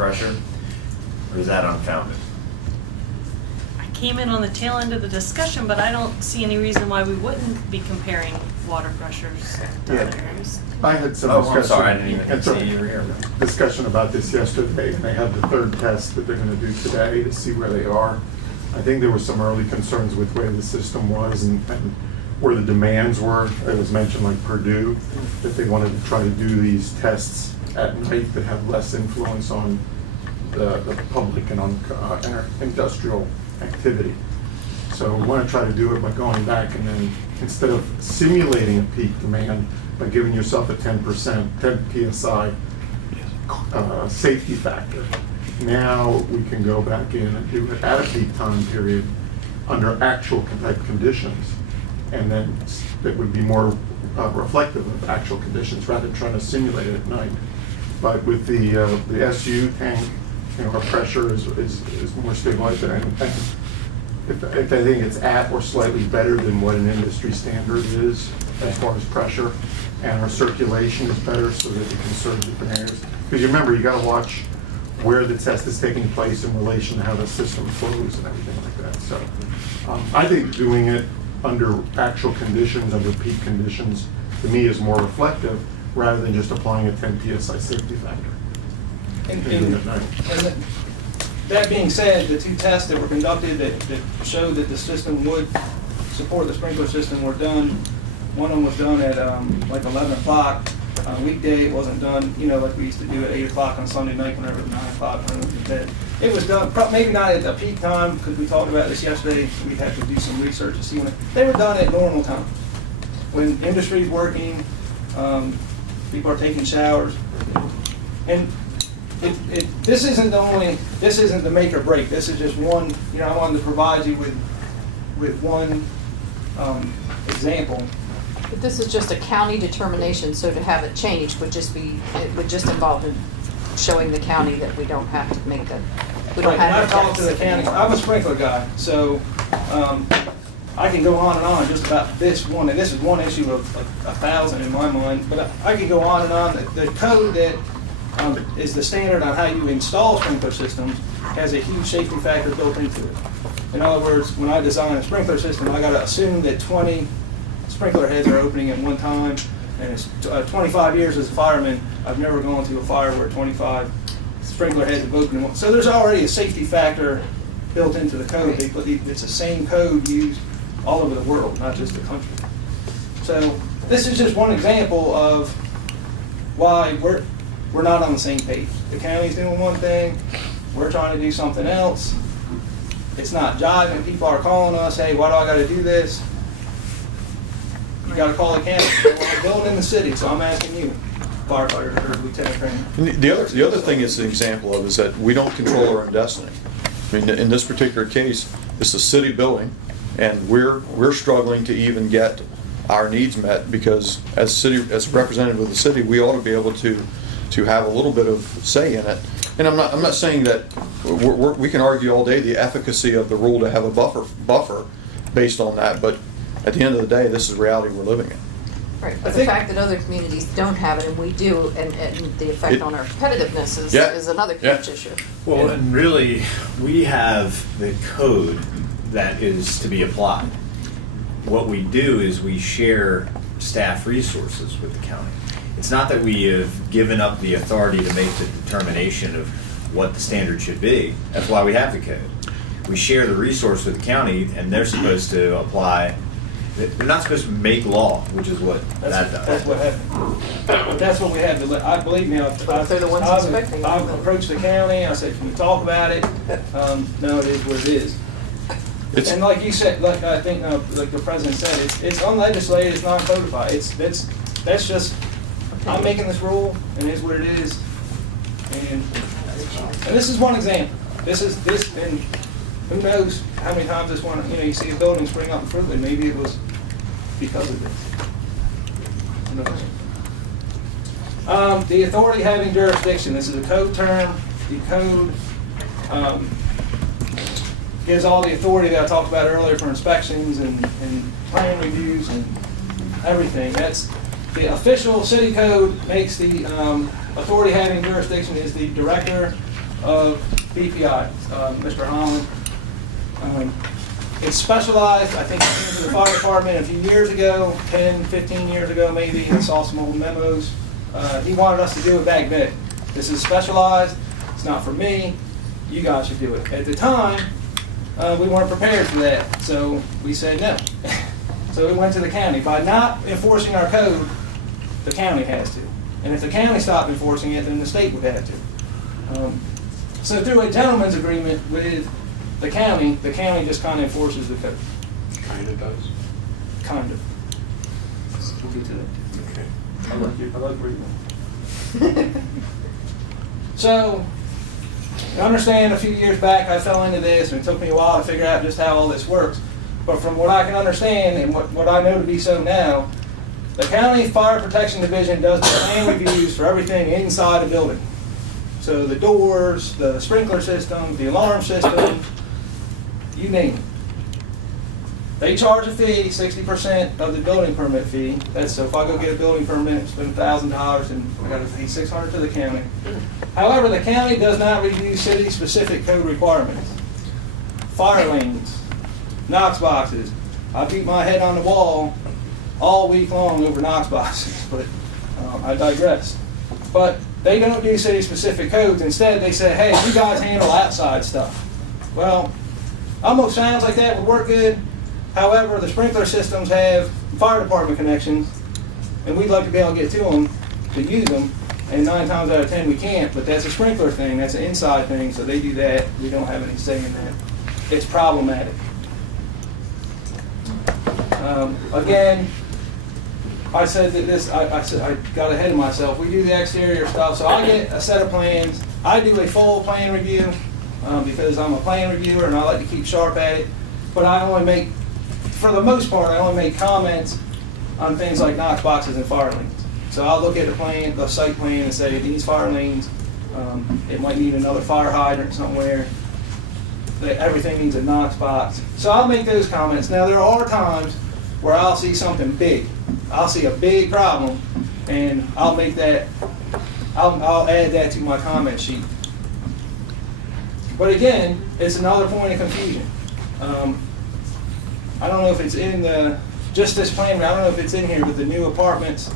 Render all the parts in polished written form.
pressure, or is that unfounded? I came in on the tail end of the discussion, but I don't see any reason why we wouldn't be comparing water pressures to Yeah. other areas. I had some Oh, discussion. I'm sorry, I didn't even That's see right. you were here. Discussion about this yesterday, and they have the third test that they're gonna do today to see where they are. I think there were some early concerns with where the system was and where the demands were. It was mentioned like Purdue, that they wanted to try to do these tests at night that have less influence on the public and on industrial activity. So we want to try to do it by going back and then, instead of simulating a peak demand, by giving yourself a 10%, 10 PSI safety factor, now we can go back in and do it at a peak time period under actual type conditions. And then it would be more reflective of actual conditions rather than trying to simulate it at night. But with the SU tank, our pressure is more stabilized. And if I think it's at or slightly better than what an industry standard is as far as pressure, and our circulation is better so that you can serve different areas. Because you remember, you got to watch where the test is taking place in relation to how the system flows and everything like that. So I think doing it under actual conditions, under peak conditions, to me is more reflective rather than just applying a 10 PSI safety factor. That being said, the two tests that were conducted that showed that the system would support the sprinkler system were done. One of them was done at like 11 o'clock. Weekday it wasn't done, like we used to do at 8 o'clock on Sunday night whenever it was 9 o'clock when we went to bed. It was done, maybe not at the peak time, because we talked about this yesterday. We'd have to do some research to see when they were done at normal time. When industry's working, people are taking showers. And this isn't the make or break. This is just one, I wanted to provide you with one example. But this is just a county determination, so to have it changed would just involve showing the county that we don't have to make that. We don't have I've talked to the county. I'm a sprinkler guy, so I can go on and on just about this one, and this is one issue of 1,000 in my mind. But I can go on and on. The code that is the standard on how you install sprinkler systems has a huge safety factor built into it. In other words, when I design a sprinkler system, I got to assume that 20 sprinkler heads are opening at one time. And it's 25 years as a fireman, I've never gone to a fire where 25 sprinkler heads have opened at once. So there's already a safety factor built into the code. It's the same code used all over the world, not just the country. So this is just one example of why we're not on the same page. The county's doing one thing, we're trying to do something else. It's not jiving. People are calling us, hey, why do I got to do this? You got to call the county. We're building in the city, so I'm asking you, firefighter or lieutenant colonel. The other thing it's an example of is that we don't control our own destiny. I mean, in this particular case, it's a city building, and we're struggling to even get our needs met because as representative of the city, we ought to be able to have a little bit of say in it. And I'm not saying that we can argue all day the efficacy of the rule to have a buffer based on that, but at the end of the day, this is the reality we're living in. Right, but the fact that other communities don't have it and we do, and the effect on our competitiveness is another huge issue. Well, and really, we have the code that is to be applied. What we do is we share staff resources with the county. It's not that we have given up the authority to make the determination of what the standard should be. That's why we have the code. We share the resource with the county, and they're supposed to apply. They're not supposed to make law, which is what that does. That's what happened. That's what we had to. I believe me. I've approached the county. I said, "Can we talk about it?" No, it is what it is. And like you said, like I think, like the president said, it's unlegislated. It's not codified. That's just. I'm making this rule, and it is what it is. And this is one example. And who knows how many times this one, you see a building spring up in front of it. Maybe it was because of this. Who knows? The authority having jurisdiction. This is a code term. The code gives all the authority that I talked about earlier for inspections and plan reviews and everything. That's the official city code makes the authority having jurisdiction is the director of BPI, Mr. Holland. It's specialized. I think it came to the fire department a few years ago, 10, 15 years ago maybe. I saw some old memos. He wanted us to do it back then. This is specialized. It's not for me. You guys should do it. At the time, we weren't prepared for that, so we said no. So we went to the county. By not enforcing our code, the county has to. And if the county stopped enforcing it, then the state would have to. So through a gentleman's agreement with the county just kind of enforces the code. Kind of does. Kind of. We'll get to that. Okay. I like where you went. So, I understand a few years back I fell into this, and it took me a while to figure out just how all this works. But from what I can understand and what I know to be so now, the County Fire Protection Division does the plan reviews for everything inside a building. So the doors, the sprinkler system, the alarm system, you name it. They charge a fee, 60% of the building permit fee. That's so if I go get a building permit, spend $1,000, and I got to pay $600 to the county. However, the county does not review city-specific code requirements. Fire lanes, Knox boxes. I beat my head on the wall all week long over Knox boxes, but I digress. But they don't do city-specific codes. Instead, they say, hey, you guys handle outside stuff. Well, almost sounds like that would work good. However, the sprinkler systems have fire department connections, and we'd like to be able to get to them to use them, and 9 times out of 10 we can't, but that's a sprinkler thing, that's an inside thing, so they do that. We don't have any say in that. It's problematic. Again, I said that this, I got ahead of myself. We do the exterior stuff, so I get a set of plans. I do a full plan review because I'm a plan reviewer and I like to keep sharp at it, but I only make, for the most part, I only make comments on things like Knox boxes and fire lanes. So I'll look at the plan, the site plan, and say these fire lanes, it might need another fire hydrant somewhere. That everything needs a Knox box. So I'll make those comments. Now there are times where I'll see something big. I'll see a big problem, and I'll make that. I'll add that to my comment sheet. But again, it's another point of confusion. I don't know if it's in just this plan, but I don't know if it's in here with the new apartments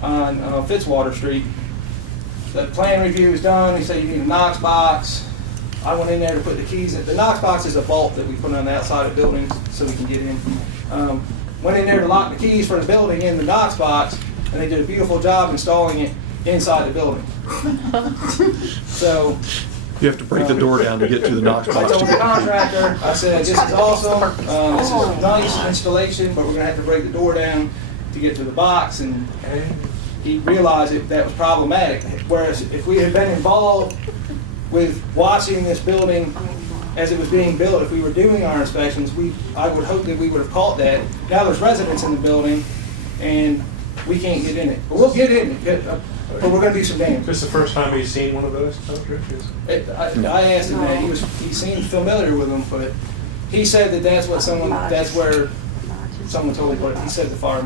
on Fitzwater Street. The plan review is done. They say you need a Knox box. I went in there to put the keys in. The Knox box is a vault that we put on the outside of buildings so we can get in. Went in there to lock the keys for the building in the Knox box, and they did a beautiful job installing it inside the building. So You have to break the door down to get to the Knox I box. told the contractor, I said, this is awesome, this is a nice installation, but we're gonna have to break the door down to get to the box, and he realized that was problematic. Whereas if we had been involved with watching this building as it was being built, if we were doing our inspections, I would hope that we would have caught that. Now there's residents in the building, and we can't get in it. But we'll get in it, but we're gonna do some damage. This is the first time he's seen one of those, I asked him that, he seemed familiar with them, but he said that that's where someone told him, but he said the fire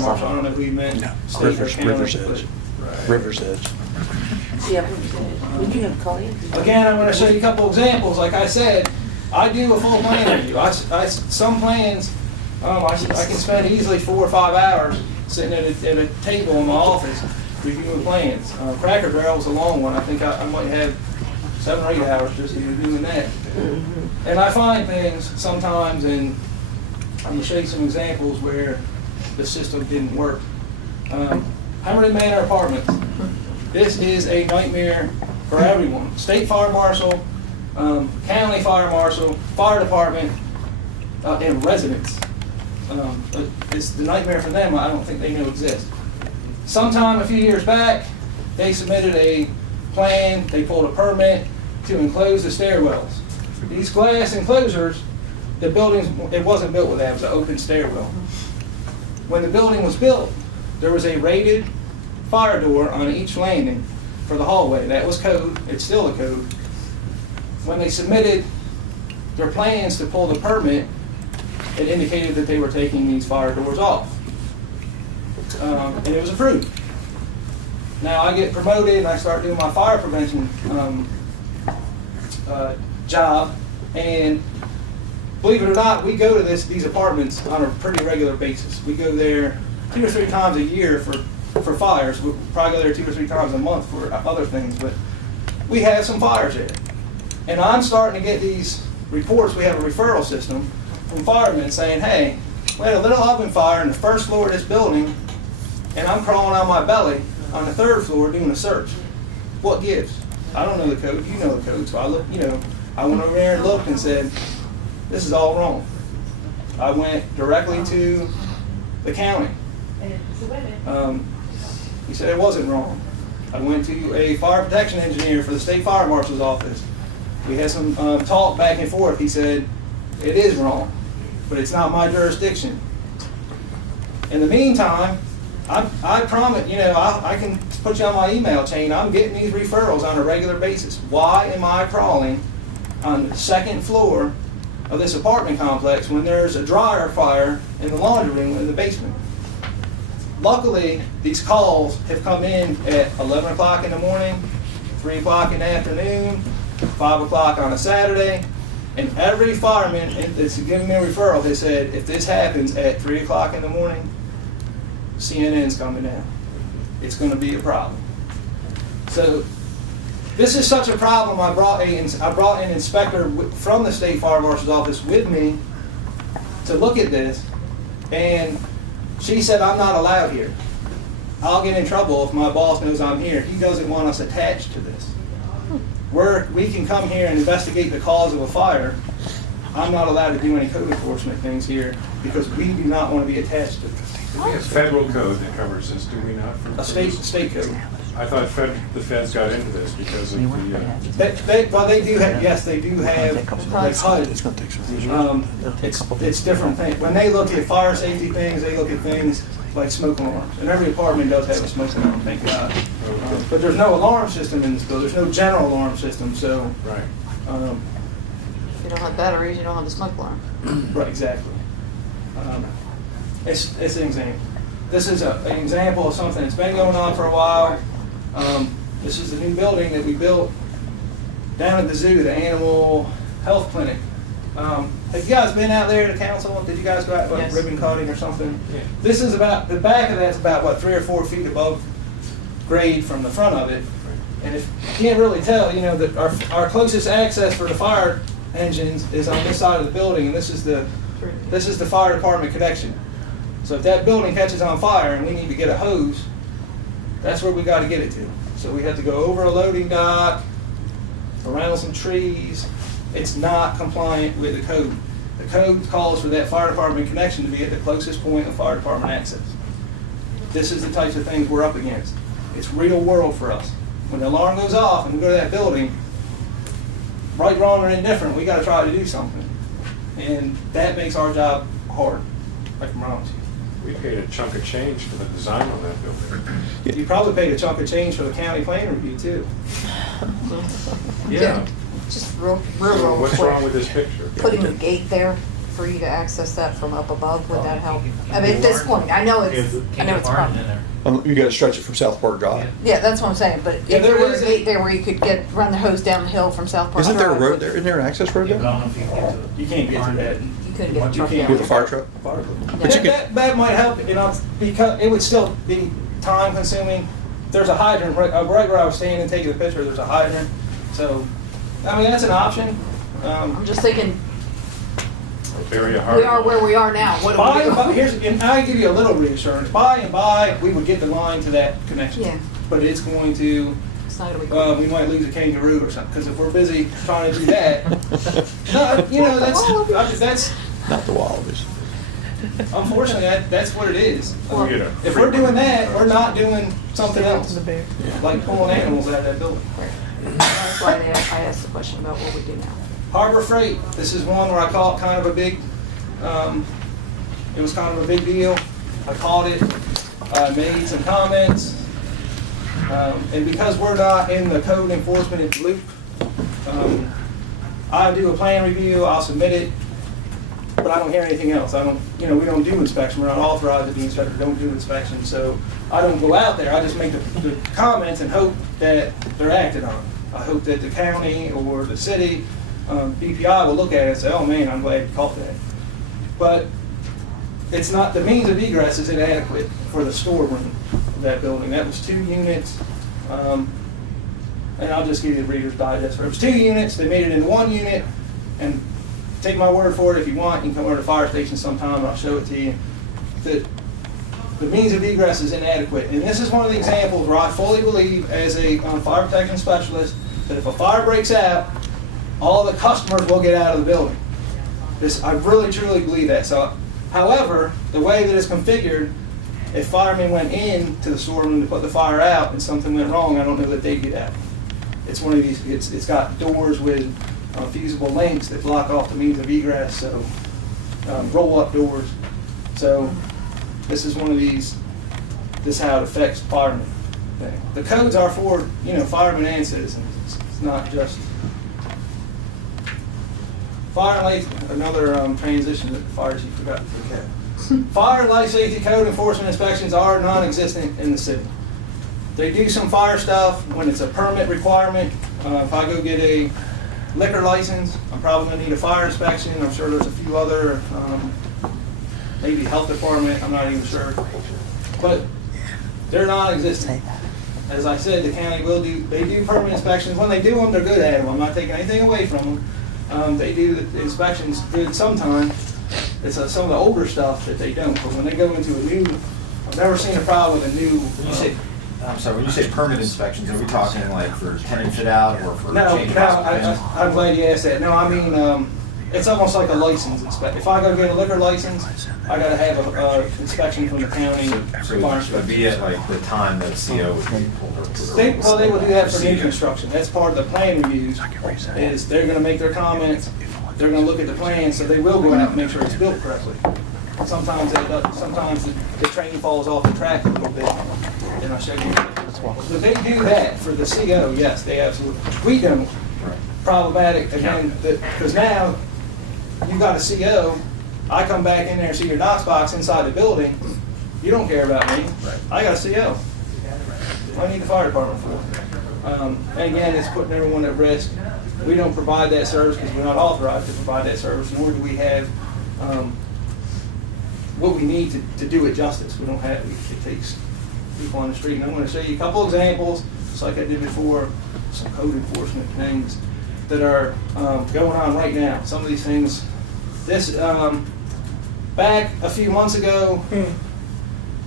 marshal, I don't know who he meant. State or county, River's Edge. River's Edge. Yeah, would you have called in? Again, I'm going to show you a couple examples. Like I said, I do a full plan review. Some plans, I can spend easily 4 or 5 hours sitting at a table in my office reviewing plans. Cracker Barrel was a long one. I think I might have 7 or 8 hours just even doing that. And I find things sometimes, and I'm going to show you some examples where the system didn't work. Hammerton Manor Apartments. This is a nightmare for everyone. State Fire Marshal, County Fire Marshal, Fire Department, and residents. It's the nightmare for them. I don't think they know exists. Sometime a few years back, they submitted a plan, they pulled a permit to enclose the stairwells. These glass enclosures, the buildings, it wasn't built with that, it was an open stairwell. When the building was built, there was a rated fire door on each landing for the hallway. That was code, it's still a code. When they submitted their plans to pull the permit, it indicated that they were taking these fire doors off. And it was approved. Now I get promoted and I start doing my fire prevention job, and believe it or not, we go to these apartments on a pretty regular basis. We go there 2 or 3 times a year for fires. We probably go there 2 or 3 times a month for other things, but we have some fires there. And I'm starting to get these reports. We have a referral system from firemen saying, hey, we had a little oven fire in the first floor of this building, and I'm crawling on my belly on the 3rd floor doing a search. What gives? I don't know the code. You know the code. So I look, I went over there and looked and said, this is all wrong. I went directly to the county. He said it wasn't wrong. I went to a fire protection engineer for the state fire marshal's office. We had some talk back and forth. He said, it is wrong, but it's not my jurisdiction. In the meantime, I promise, I can put you on my email chain. I'm getting these referrals on a regular basis. Why am I crawling on the 2nd floor of this apartment complex when there's a dryer fire in the laundry room in the basement? Luckily, these calls have come in at 11 o'clock in the morning, 3 o'clock in the afternoon, 5 o'clock on a Saturday, and every fireman that's giving me a referral, they said, if this happens at 3 o'clock in the morning, CNN's coming down. It's going to be a problem. So this is such a problem, I brought an inspector from the state fire marshal's office with me to look at this, and she said, I'm not allowed here. I'll get in trouble if my boss knows I'm here. He doesn't want us attached to this. We can come here and investigate the cause of a fire. I'm not allowed to do any code enforcement things here because we do not want to be attached to this. We have federal code that covers this, do we not? A state code. I thought the feds got into this because of the, Well, they do have, yes, they do have, like HUD. It's different things. When they look at fire safety things, they look at things like smoke alarms. And every apartment does have a smoke alarm, thank God. But there's no alarm system in this building. There's no general alarm system, so. right. If you don't have batteries, you don't have the smoke alarm. Right, exactly. It's an example. This is an example of something that's been going on for a while. This is the new building that we built down at the zoo, the animal health clinic. Have you guys been out there to council? Did you guys go out like Yes. ribbon cutting or something? Yeah. This is about, the back of that's about, 3 or 4 feet above grade from the front of it. And if you can't really tell, that our closest access for the fire engines is on this side of the building, and this is the fire department connection. So if that building catches on fire and we need to get a hose, that's where we got to get it to. So we have to go over a loading dock, around some trees. It's not compliant with the code. The code calls for that fire department connection to be at the closest point of fire department access. This is the types of things we're up against. It's real world for us. When the alarm goes off and we go to that building, right, wrong, or indifferent, we got to try to do something. And that makes our job hard, I can promise you. We paid a chunk of change for the design on that building. You probably paid a chunk of change for the county plan review too. Yeah. Just real So what's quick. wrong with this picture? Putting a gate there for you to access that from up above, would that help? I mean, at this point, I know it's a problem. You gotta stretch it from South Park Drive. Yeah, that's what I'm saying, but if Yeah, there there were a is a- gate there where you could run the hose down the hill from South Park Isn't there a Drive, road there? Isn't there an access road there? You can't get to that. You couldn't get a truck You down can't With a there. fire truck? But you could- that might help, because it would still be time consuming. There's a hydrant, right where I was standing taking the picture, there's a hydrant. So, I mean, that's an option. I'm just thinking, Very we hard. are where we are now. What By do and by, we do? and I give you a little reassurance. By and by, we would get the line to that connection. Yeah. But it's going to, It's not gonna be quick. we might lose a kangaroo or something, because if we're busy trying to do that, no, that's Not the Wallabies. unfortunately, that's what it is. We get a If free- we're doing that, we're not doing something else, like pulling animals out of that building. That's why I asked the question about what we do now. Harbor Freight, this is one where I caught kind of a big, it was kind of a big deal. I caught it, made some comments, and because we're not in the code enforcement loop, I do a plan review, I'll submit it, but I don't hear anything else. I don't, we don't do inspection, we're not authorized to be inspector, don't do inspection, so I don't go out there, I just make the comments and hope that they're acted on. I hope that the county or the city, BPI will look at it and say, oh man, I'm glad you caught that. But it's not, the means of egress is inadequate for the storeroom of that building. That was 2 units, and I'll just give you the Reader's Digest. It was 2 units, they made it into 1 unit, and take my word for it, if you want, you can come over to the fire station sometime and I'll show it to you. The means of egress is inadequate. And this is one of the examples where I fully believe, as a fire protection specialist, that if a fire breaks out, all the customers will get out of the building. I really truly believe that. So, however, the way that it's configured, if firemen went in to the storeroom to put the fire out and something went wrong, I don't know that they'd get out. It's one of these, it's got doors with fusible links that block off the means of egress, so roll-up doors. So this is one of these, this is how it affects firemen. The codes are for, firemen and citizens. It's not just fire and life. Another transition that the fire chief forgot to take care of. Fire and life safety code enforcement inspections are non-existent in the city. They do some fire stuff when it's a permit requirement. If I go get a liquor license, I'm probably going to need a fire inspection. I'm sure there's a few other, maybe health department, I'm not even sure. But they're non-existent. As I said, the county they do permit inspections. When they do them, they're good at them. I'm not taking anything away from them. They do the inspections good sometimes. It's some of the older stuff that they don't. But when they go into a new, I've never seen a problem with a new. I'm sorry, when you say permit inspections, are we talking like for tenant fit out or for change? I'm glad you asked that. No, I mean, it's almost like a license inspection. If I go get a liquor license, I gotta have a inspection from the county. So it would be at like the time that CO would be pulled over. They will do that for new construction. That's part of the plan reviews, is they're gonna make their comments, they're gonna look at the plan, so they will go out and make sure it's built correctly. Sometimes the train falls off the track a little bit, and I'll show you. But they do that for the CO, yes, they absolutely. We don't. Problematic, again, because now you've got a CO, I come back in there and see your Knox box inside the building, you don't care about me, I got a CO. I need the fire department for. And again, it's putting everyone at risk. We don't provide that service because we're not authorized to provide that service, nor do we have what we need to do it justice. We don't have, it takes people on the street. And I'm going to show you a couple examples, just like I did before, some code enforcement things that are going on right now. Some of these things, back a few months ago,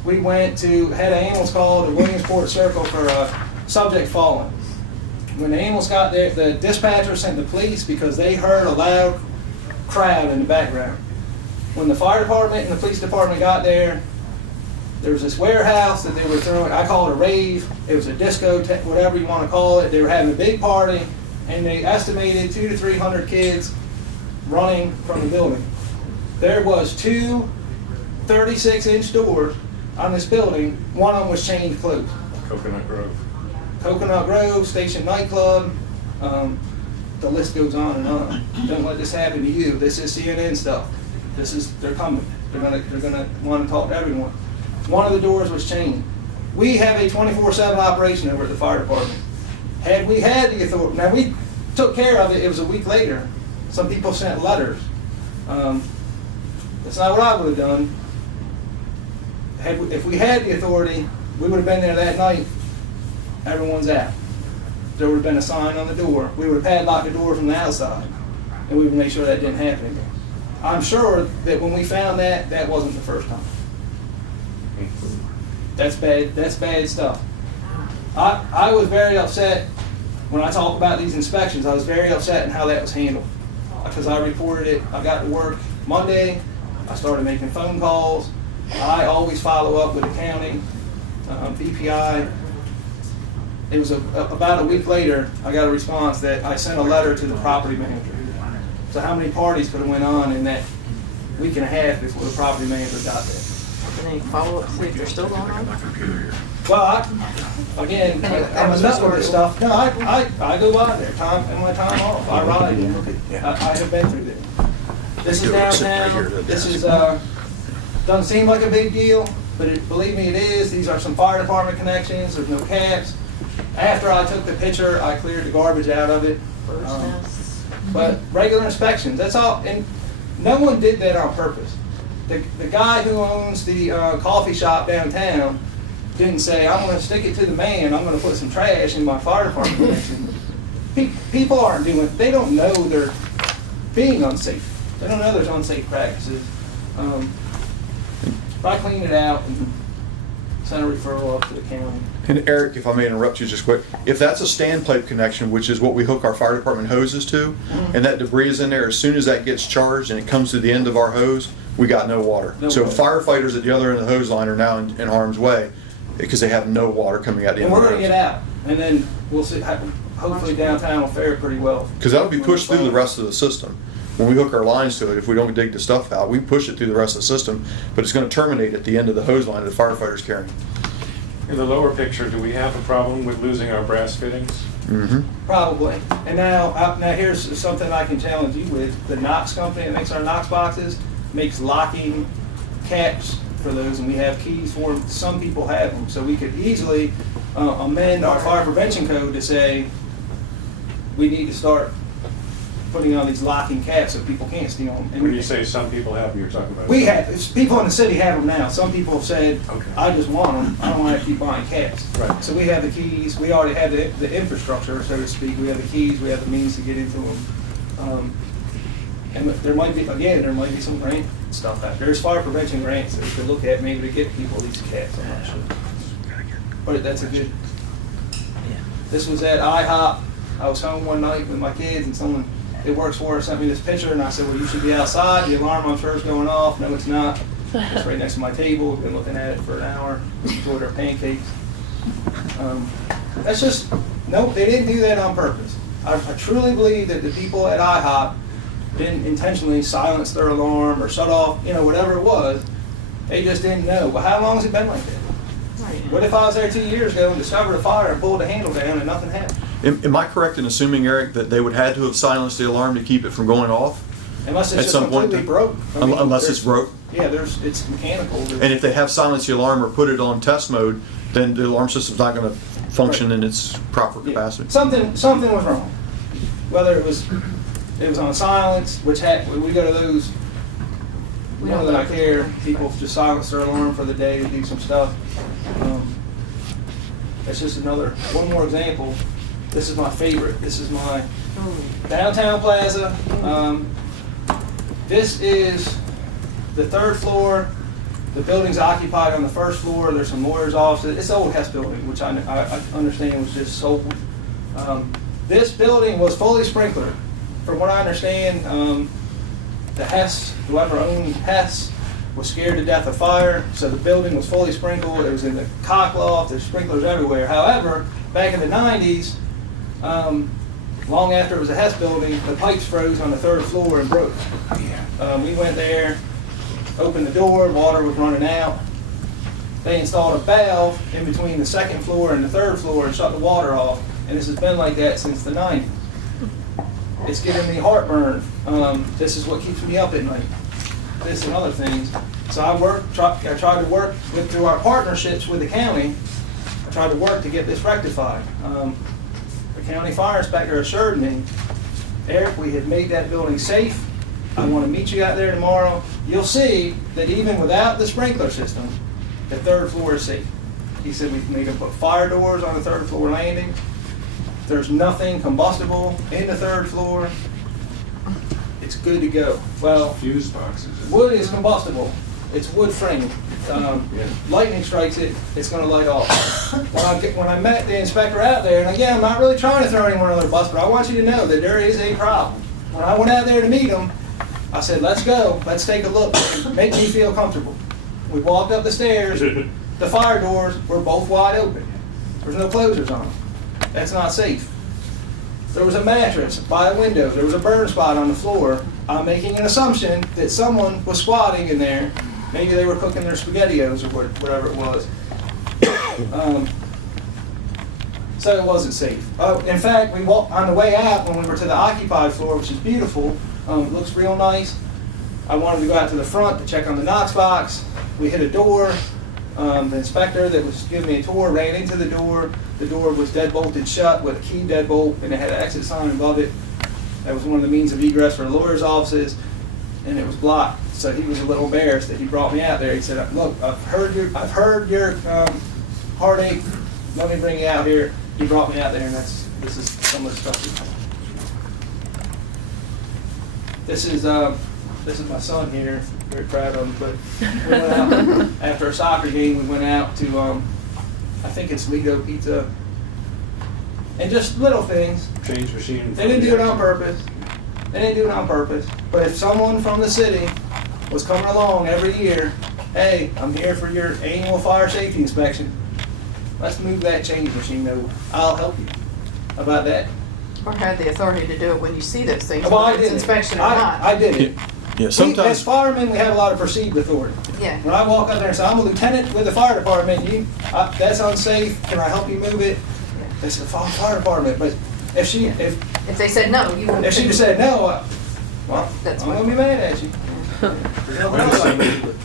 we had an ambulance call to Williamsport Circle for a subject falling. When the ambulance got there, the dispatcher sent the police because they heard a loud crowd in the background. When the fire department and the police department got there, there was this warehouse that they were throwing, I call it a rave, it was a disco, whatever you want to call it. They were having a big party, and they estimated 200 to 300 kids running from the building. There was 2 36-inch doors on this building. One of them was chained closed. Coconut Grove, Station Nightclub, the list goes on and on. Don't let this happen to you. This is CNN stuff. They're coming. They're gonna want to talk to everyone. One of the doors was chained. We have a 24/7 operation over at the fire department. Had we had the authority, now we took care of it, it was a week later. Some people sent letters. That's not what I would have done. If we had the authority, we would have been there that night. Everyone's out. There would have been a sign on the door. We would have padlocked the door from the outside, and we would make sure that didn't happen again. I'm sure that when we found that, that wasn't the first time. That's bad stuff. I was very upset when I talk about these inspections. I was very upset in how that was handled, because I reported it. I got to work Monday. I started making phone calls. I always follow up with the county, BPI. It was about a week later, I got a response that I sent a letter to the property manager. So how many parties could have went on in that week and a half before the property manager got there? Any follow-up, see if they're still going on? Well, I'm a nut with this stuff. No, I go by there in my time off. I ride and look at, I have been through there. This is downtown. This is, doesn't seem like a big deal, but believe me, it is. These are some fire department connections. There's no caps. After I took the picture, I cleared the garbage out of it. But regular inspections, that's all, and no one did that on purpose. The guy who owns the coffee shop downtown didn't say, I'm gonna stick it to the man, I'm gonna put some trash in my fire department connection. People aren't doing, they don't know they're being unsafe. They don't know there's unsafe practices. If I clean it out and send a referral up to the county. And Eric, if I may interrupt you just quick, if that's a standpipe connection, which is what we hook our fire department hoses to, and that debris is in there, as soon as that gets charged and it comes to the end of our hose, we got no water. No So water. firefighters at the other end of the hose line are now in harm's way because they have no water coming out the And end of we're the gonna hose. get out, and then we'll see, hopefully downtown will fare pretty well. Because that'll be pushed through the rest of the system. When we hook our lines to it, if we don't dig the stuff out, we push it through the rest of the system, but it's going to terminate at the end of the hose line that the firefighter's carrying. In the lower picture, do we have a problem with losing our brass fittings? Mm-hmm. Probably. And now here's something I can challenge you with. The Knox company that makes our Knox boxes makes locking caps for those, and we have keys for them. Some people have them, so we could easily amend our fire prevention code to say we need to start putting on these locking caps so people can't steal them. And When you say some people have them, you're talking about? we have, people in the city have them now. Some people have said, Okay. I just want them, I don't want to keep buying caps. Right. So we have the keys, we already have the infrastructure, so to speak. We have the keys, we have the means to get into them. And there might be, again, there might be some grant stuff out there. There's fire prevention grants that we could look at maybe to get people these caps, I'm not sure. But that's a good, this was at IHOP. I was home one night with my kids and someone that works for us sent me this picture and I said, well, you should be outside. The alarm I'm sure is going off. No, it's not. It's right next to my table. We've been looking at it for an hour. Enjoyed our pancakes. That's just, nope, they didn't do that on purpose. I truly believe that the people at IHOP didn't intentionally silence their alarm or shut off, whatever it was. They just didn't know. Well, how long has it been like that? What if I was there 2 years ago and discovered a fire and pulled the handle down and nothing happened? Am I correct in assuming, Eric, that they would have to have silenced the alarm to keep it from going off? Unless it's At just some point completely broke. I mean, Unless it's broke? Yeah, it's mechanical. And if they have silenced the alarm or put it on test mode, then the alarm system's not going to function in its proper Yeah. capacity. Something was wrong. Whether it was on silence, which we go to those, We more don't than I know. care, people just silence their alarm for the day to do some stuff. That's just one more example. This is my favorite. This is my downtown plaza. This is the third floor. The building's occupied on the first floor. There's some lawyers' offices. It's the old Hess building, which I understand was just sold. This building was fully sprinklered. From what I understand, the Hess, whoever owned Hess, was scared to death of fire, so the building was fully sprinkled. It was in the cock loft. There's sprinklers everywhere. However, back in the 90s, long after it was a Hess building, the pipes froze on the third floor and broke. We went there, opened the door, water was running out. They installed a valve in between the second floor and the third floor and shut the water off, and this has been like that since the 90s. It's giving me heartburn. This is what keeps me up at night. This and other things. So I tried to work through our partnerships with the county. I tried to work to get this rectified. The county fire inspector assured me, Eric, we have made that building safe. I want to meet you out there tomorrow. You'll see that even without the sprinkler system, the third floor is safe. He said we can put fire doors on the third floor landing. There's nothing combustible in the third floor. It's good to go. Well, Fuse boxes. wood is combustible. It's wood frame. Lightning strikes it, it's going to light off. When I met the inspector out there, and again, I'm not really trying to throw anyone under the bus, but I want you to know that there is a problem. When I went out there to meet him, I said, let's go, let's take a look, make me feel comfortable. We walked up the stairs, the fire doors were both wide open. There's no closers on them. That's not safe. There was a mattress by a window. There was a burn spot on the floor. I'm making an assumption that someone was squatting in there. Maybe they were cooking their SpaghettiOs or whatever it was. So it wasn't safe. In fact, we walked on the way out when we were to the occupied floor, which is beautiful. It looks real nice. I wanted to go out to the front to check on the Knox box. We hit a door. The inspector that was giving me a tour ran into the door. The door was deadbolted shut with a key deadbolt, and it had an exit sign above it. That was one of the means of egress for the lawyers' offices, and it was blocked. So he was a little embarrassed that he brought me out there. He said, "Look, I've heard your heartache. Let me bring you out here." He brought me out there, and this is some of the stuff. This is my son here. Very proud of him. But we went out after a soccer game. We went out to I think it's Lido Pizza, and just little things. Change machine. They didn't do it on purpose. They didn't do it on purpose. But if someone from the city was coming along every year, hey, I'm here for your annual fire safety inspection. Let's move that change machine over. I'll help you. How about that? Or have the authority to do it when you see those things, Well, I whether it's did it. inspection or not. I did it. Yeah, As sometimes, firemen, we have a lot of perceived authority. Yeah. When I walk out there and say, I'm a lieutenant with the fire department, that's unsafe, can I help you move it? They said, fire department, but if If they said no, you wouldn't. just said no, well, That's I'm fine. gonna be mad at you.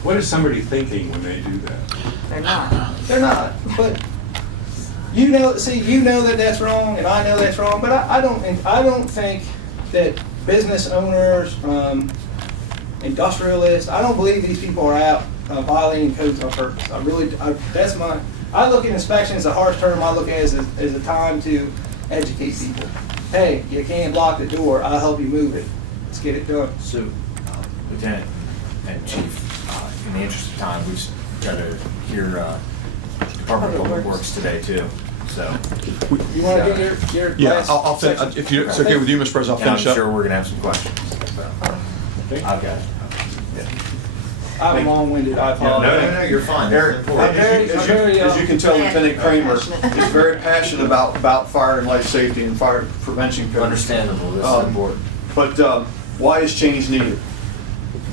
What is somebody thinking when they do that? They're not. They're not, but you know that that's wrong, and I know that's wrong, but I don't think that business owners, industrialists, I don't believe these people are out violating codes on purpose. I look at inspection as a harsh term. I look at it as a time to educate people. Hey, you can't block the door. I'll help you move it. Let's get it done. So, Lieutenant and Chief, in the interest of time, we've got to hear Department of Public Works today too, so. You want to get your yeah, last I'll finish, section? if it's okay with you, Mr. President, I'll And I'm finish up. sure we're gonna have some questions. So, I've got it. I'm long-winded. I No, apologize. you're fine. Eric, As you can tell, Yeah. Lieutenant Kramer is Passionate. very passionate about fire and life safety and fire prevention code. Understandable, this is Um, important. But why is change needed?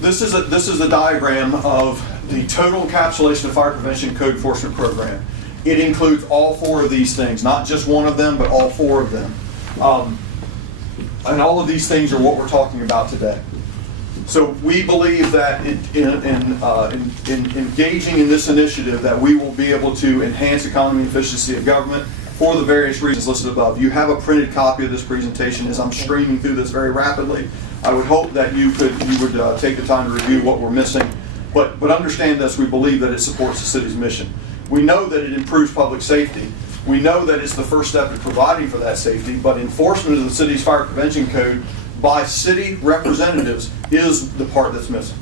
This is a diagram of the total encapsulation of fire prevention code enforcement program. It includes all four of these things, not just one of them, but all four of them. And all of these things are what we're talking about today. So we believe that in engaging in this initiative, that we will be able to enhance economy and efficiency of government for the various reasons listed above. You have a printed copy of this presentation as I'm streaming through this very rapidly. I would hope that you would take the time to review what we're missing. But understand this, we believe that it supports the city's mission. We know that it improves public safety. We know that it's the first step in providing for that safety, but enforcement of the city's fire prevention code by city representatives is the part that's missing.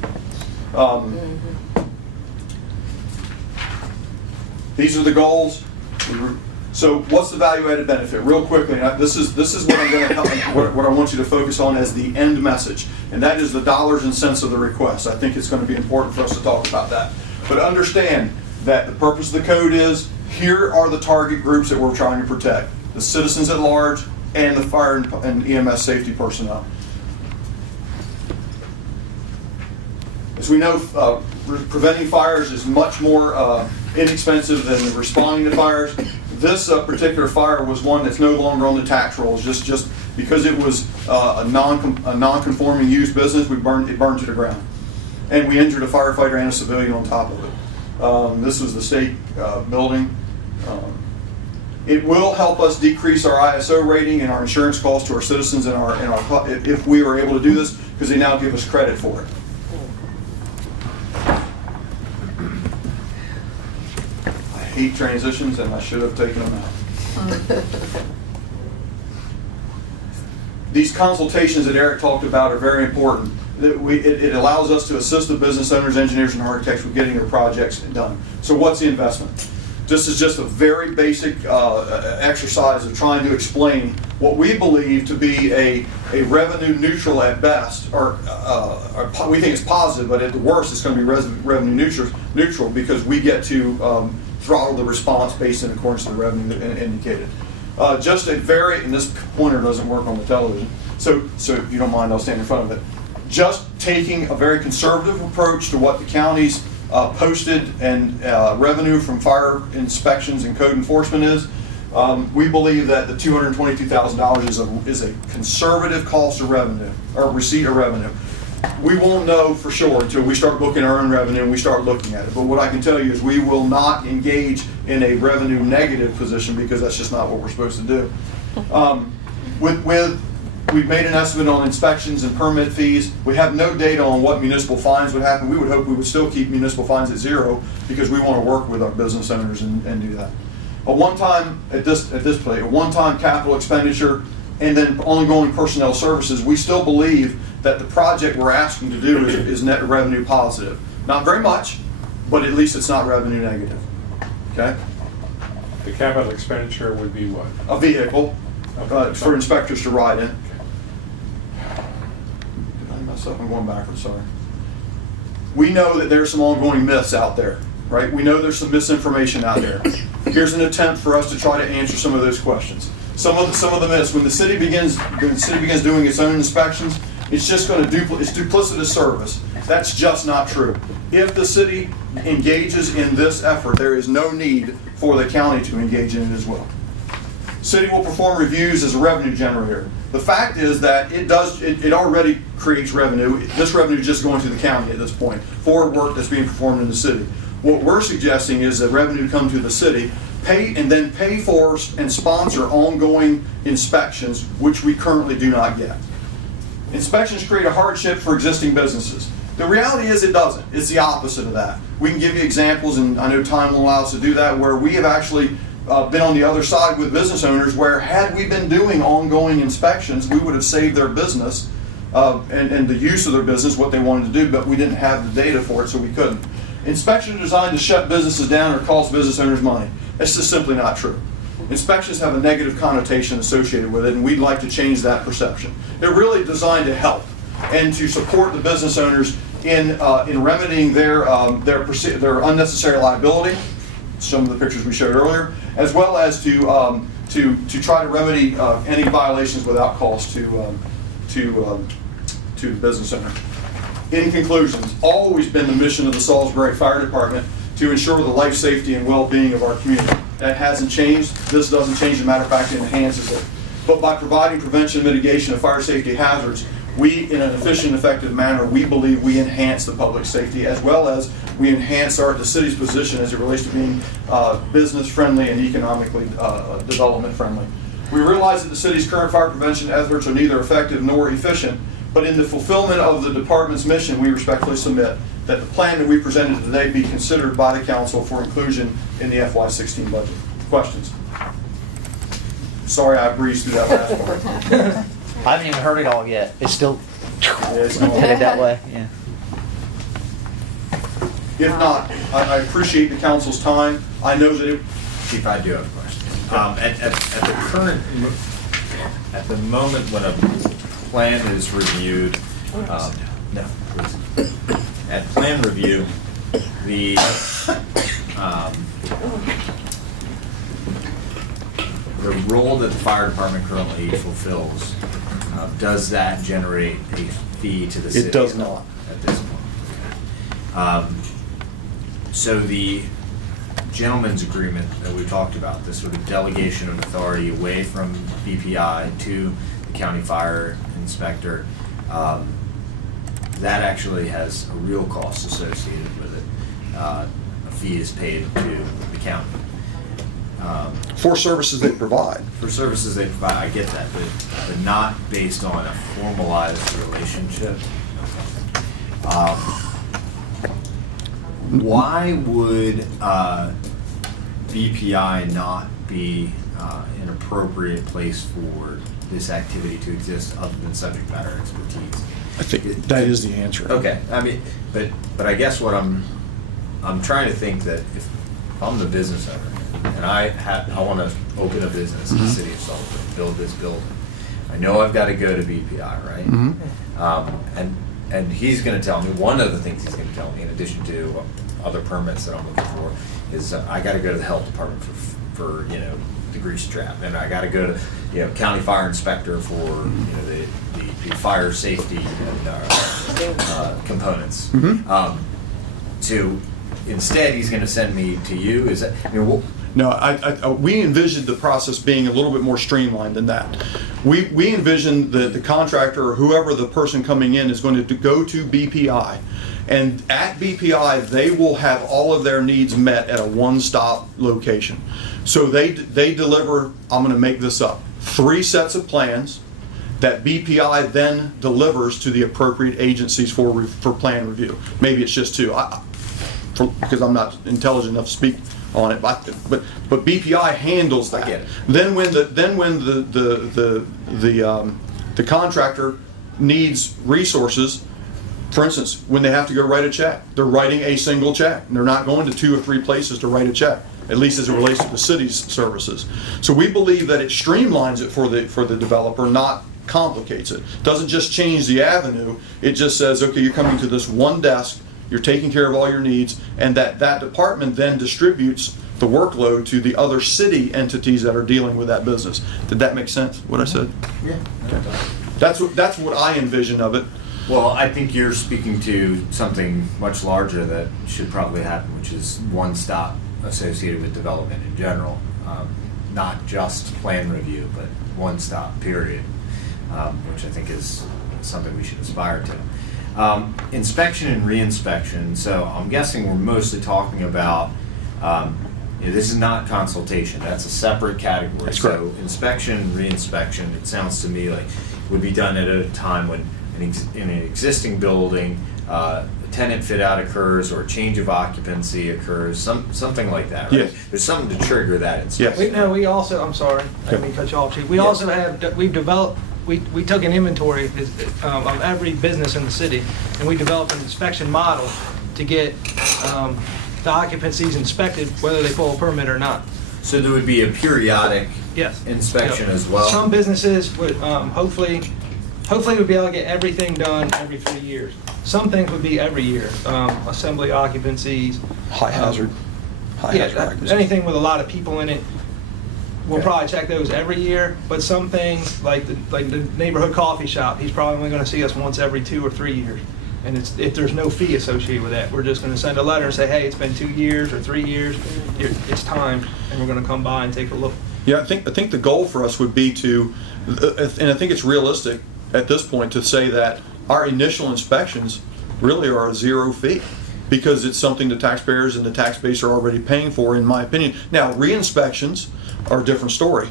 These are the goals. So what's the value-added benefit? Real quickly, this is what I'm going to what I want you to focus on as the end message, and that is the dollars and cents of the request. I think it's going to be important for us to talk about that. But understand that the purpose of the code is, here are the target groups that we're trying to protect: the citizens at large and the fire and EMS safety personnel. As we know, preventing fires is much more inexpensive than responding to fires. This particular fire was one that's no longer on the tax rolls, just because it was a non-conforming use business. It burned to the ground, and we injured a firefighter and a civilian on top of it. This was the state building. It will help us decrease our ISO rating and our insurance costs to our citizens and if we are able to do this, because they now give us credit for it. I hate transitions, and I should have taken them out. These consultations that Eric talked about are very important. It allows us to assist the business owners, engineers, and architects with getting their projects done. So what's the investment? This is just a very basic exercise of trying to explain what we believe to be a revenue neutral at best, or we think it's positive, but at the worst it's going to be revenue neutral because we get to throttle the response based in accordance to the revenue indicated. Just a very, and this pointer doesn't work on the television, so if you don't mind, I'll stand in front of it. Just taking a very conservative approach to what the county's posted and revenue from fire inspections and code enforcement is. We believe that the $222,000 is a conservative cost of revenue, or receipt of revenue. we won't know for sure until we start looking at our own revenue and we start looking at it. But what I can tell you is we will not engage in a revenue negative position because that's just not what we're supposed to do. We've made an estimate on inspections and permit fees. We have no data on what municipal fines would happen. We would hope we would still keep municipal fines at zero because we want to work with our business owners and do that. A one-time, at this point, a one-time capital expenditure and then ongoing personnel services, we still believe that the project we're asking to do is net revenue positive. Not very much, but at least it's not revenue negative. Okay? The capital expenditure would be what? A vehicle for inspectors to ride in. Did I mess up? I'm going backwards, sorry. We know that there's some ongoing myths out there, right? We know there's some misinformation out there. Here's an attempt for us to try to answer some of those questions. Some of the myths. When the city begins doing its own inspections, it's just going to it's duplicitous service. That's just not true. If the city engages in this effort, there is no need for the county to engage in it as well. City will perform reviews as a revenue generator. The fact is that it already creates revenue. This revenue is just going to the county at this point for work that's being performed in the city. What we're suggesting is that revenue come to the city, pay for and sponsor ongoing inspections, which we currently do not get. Inspections create a hardship for existing businesses. The reality is it doesn't. It's the opposite of that. We can give you examples, and I know time will allow us to do that, where we have actually been on the other side with business owners where had we been doing ongoing inspections, we would have saved their business and the use of their business, what they wanted to do, but we didn't have the data for it, so we couldn't. Inspections are designed to shut businesses down or cost business owners money. That's just simply not true. Inspections have a negative connotation associated with it, and we'd like to change that perception. They're really designed to help and to support the business owners in remedying their unnecessary liability, some of the pictures we showed earlier, as well as to try to remedy any violations without cost to the business owner. In conclusion, it's always been the mission of the Salisbury Fire Department to ensure the life, safety, and well-being of our community. That hasn't changed. This doesn't change. As a matter of fact, it enhances it. But by providing prevention and mitigation of fire safety hazards, we, in an efficient, effective manner, we believe we enhance the public safety as well as we enhance the city's position as it relates to being business-friendly and economically development-friendly. We realize that the city's current fire prevention efforts are neither effective nor efficient, but in the fulfillment of the department's mission, we respectfully submit that the plan that we presented today be considered by the council for inclusion in the FY16 budget. Questions? Sorry I breezed through that last part. I haven't even heard it all yet. It's still It's headed that way. Yeah. If not, I appreciate the council's time. I know that it... Chief, I do have a question. At the moment when a plan is reviewed, at plan review, the role that the fire department currently fulfills, does that generate a fee to the city? It does not. At this point. So the gentleman's agreement that we talked about, this sort of delegation of authority away from BPI to the county fire inspector, that actually has a real cost associated with it. A fee is paid to the county. For services they provide. For services they provide, I get that, but not based on a formalized relationship. Why would BPI not be an appropriate place for this activity to exist other than subject matter expertise? I think that is the answer. Okay, I mean, but I guess what I'm trying to think that if I'm the business owner and I want to open a business in the city of Salisbury, build this building, I know I've got to go to BPI, right? Mm-hmm. And he's going to tell me, one of the things he's going to tell me, in addition to other permits that I'm looking for, is I got to go to the health department for the grease trap, and I got to go to county fire inspector for the fire safety and components. Mm-hmm. Instead, he's going to send me to you. Is that No, we envisioned the process being a little bit more streamlined than that. We envisioned that the contractor or whoever the person coming in is going to go to BPI, and at BPI they will have all of their needs met at a one-stop location. So they deliver, I'm going to make this up, 3 sets of plans that BPI then delivers to the appropriate agencies for plan review. Maybe it's just 2, because I'm not intelligent enough to speak on it, but BPI handles that. I get it. Then when the contractor needs resources, for instance, when they have to go write a check, they're writing a single check. And they're not going to 2 or 3 places to write a check, at least as it relates to the city's services. So we believe that it streamlines it for the developer, not complicates it. Doesn't just change the avenue, it just says, okay, you're coming to this one desk, you're taking care of all your needs, and that department then distributes the workload to the other city entities that are dealing with that business. Did that make sense, what I said? Yeah. That's what I envision of it. Well, I think you're speaking to something much larger that should probably happen, which is one stop associated with development in general. Not just plan review, but one stop, period, which I think is something we should aspire to. Inspection and reinspection, so I'm guessing we're mostly talking about, this is not consultation, that's a separate category. That's correct. So inspection and reinspection, it sounds to me like would be done at a time when in an existing building, a tenant fit out occurs or a change of occupancy occurs, something like that, right? Yes. There's something to trigger that inspection. Yes. We also, I'm sorry, I didn't mean to cut you off, Chief. We also have, we've developed, we took an inventory of every business in the city, and we developed an inspection model to get the occupancies inspected, whether they pull a permit or not. So there would be a periodic Yes. inspection Yep. as well? Some businesses would, hopefully would be able to get everything done every 3 years. Some things would be every year, assembly occupancies. High hazard Yeah, occupancy. anything with a lot of people in it, we'll Okay. probably check those every year, but some things, like the neighborhood coffee shop, he's probably only gonna see us once every 2 or 3 years. And if there's no fee associated with that, we're just gonna send a letter and say, hey, it's been 2 years or 3 years, it's time, and we're gonna come by and take a look. Yeah, I think the goal for us would be to, and I think it's realistic at this point to say that our initial inspections really are a 0 fee, because it's something the taxpayers and the tax base are already paying for, in my opinion. Now, re-inspections are a different story.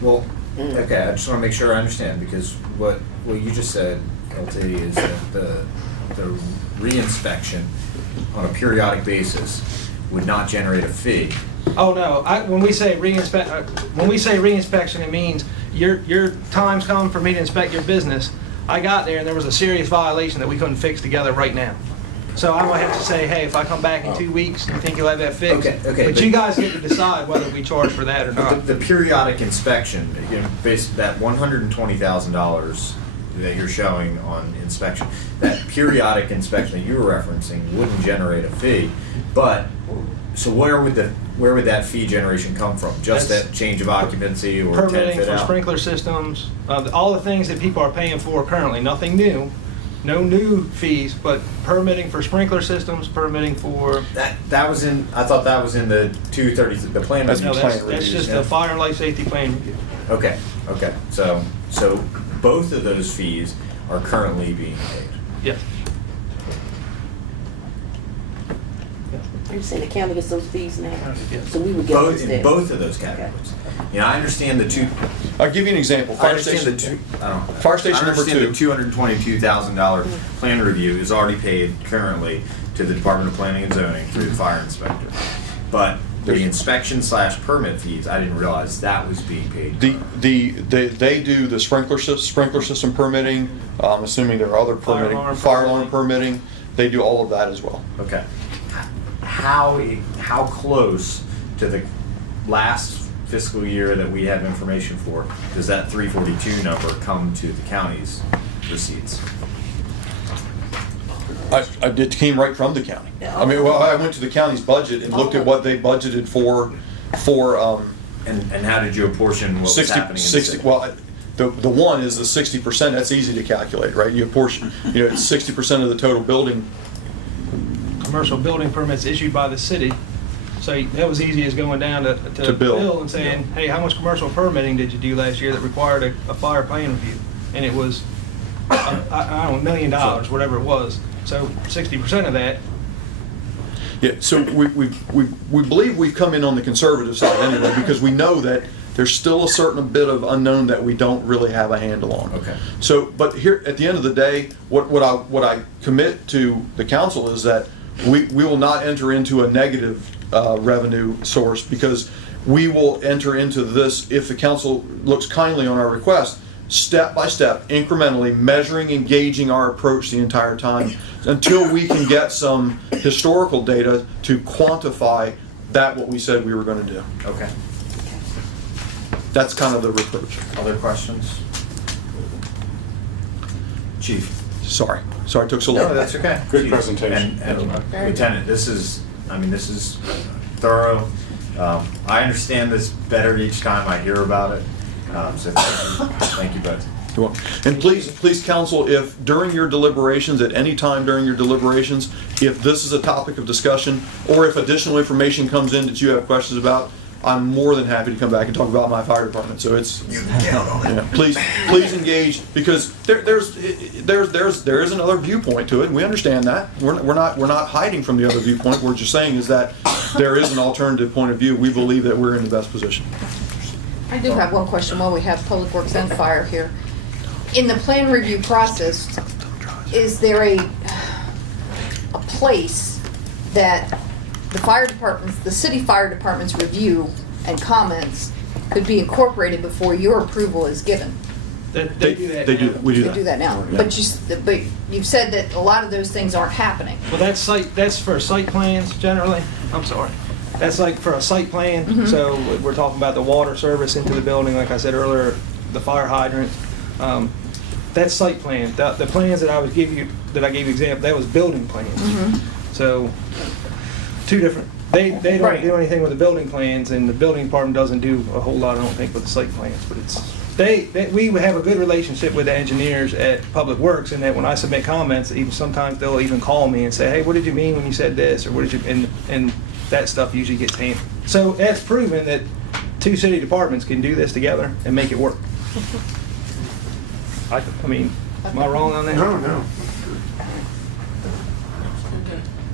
Well, okay, I just want to make sure I understand, because what you just said, LT, is that the reinspection on a periodic basis would not generate a fee. Oh, no, when we say reinspection, it means your time's come for me to inspect your business. I got there and there was a serious violation that we couldn't fix together right now. So I might have to say, hey, if I come back in 2 weeks, you think you'll have that fixed? Okay, But you guys get to decide whether we charge for that or But not. the periodic inspection, that $120,000 that you're showing on inspection, that periodic inspection that you were referencing wouldn't generate a fee, but, so where would that fee generation come from? Just That's that change of occupancy or tenant Permitting fit for out? sprinkler systems, all the things that people are paying for currently, nothing new, no new fees, but permitting for sprinkler systems, permitting for, That was in, I thought that was in the 230, the plan That's review. no, plan that's reviews, just yeah. a fire and life safety plan review. Okay, so both of those fees are currently being paid. Yes. You're saying the county gets those fees now? Yes. So we would get Both, those in there. both of those categories. You know, I understand the two, I'll give you an example. I Fire understand station, Fire station number I understand two. the $222,000 plan review is already paid currently to the Department of Planning and Zoning through the fire inspector. But the inspection/permit fees, I didn't realize that was being paid. They do the sprinkler system permitting, assuming there are other permitting, fire alarm permitting, they do all of that as well. Okay. How close to the last fiscal year that we have information for does that 342 number come to the county's receipts? It came right from the county. I mean, well, I went to the county's budget and looked at what they budgeted for, And how did you apportion what was 60, happening in the 60, city? well, the one is the 60%, that's easy to calculate, right? You apportion, it's 60% of the total building. Commercial building permits issued by the city, So that was easy as going down to Bill. Bill and saying, hey, how much commercial permitting did you do last year that required a fire plan review? And it was, I don't know, $1 million, whatever it was. So 60% of that. Yeah, so we believe we've come in on the conservative side anyway, because we know that there's still a certain bit of unknown that we don't really have a handle on. Okay. So, but here, at the end of the day, what I commit to the council is that we will not enter into a negative revenue source, because we will enter into this, if the council looks kindly on our request, step by step, incrementally, measuring, engaging our approach the entire time until we can get some historical data to quantify that what we said we were going to do. Okay. That's kind of the approach. Other questions? Chief? Sorry it took so long. No, that's okay. Good Chief. presentation. And Very Lieutenant, this is thorough. I understand this better each time I hear about it. So thank you both. You're welcome. And please, council, if during your deliberations, at any time during your deliberations, if this is a topic of discussion, or if additional information comes in that you have questions about, I'm more than happy to come back and talk about my fire department. So it's, please engage, because there is another viewpoint to it, and we understand that. We're not hiding from the other viewpoint. We're just saying is that there is an alternative point of view. We believe that we're in the best position. I do have one question while we have Public Works and Fire here. In the plan review process, is there a place that the fire departments, the city fire department's review and comments could be incorporated before your approval is given? They do that. They do. now. We do They that. do that now. Yeah. But you've said that a lot of those things aren't happening. Well, that's for site plans generally. I'm sorry. That's like for a site plan. Mhm. So we're talking about the water service into the building, like I said earlier, the fire hydrant. That's site plan. The plans that I gave you example, that was building plans. Mhm. So two different. They don't Right. do anything with the building plans, and the building department doesn't do a whole lot, I don't think, with the site plans. But we have a good relationship with the engineers at Public Works, in that when I submit comments, even sometimes they'll even call me and say, hey, what did you mean when you said this, or what did you, and that stuff usually gets handled. So that's proven that two city departments can do this together and make it work. I mean, am I wrong on that? No.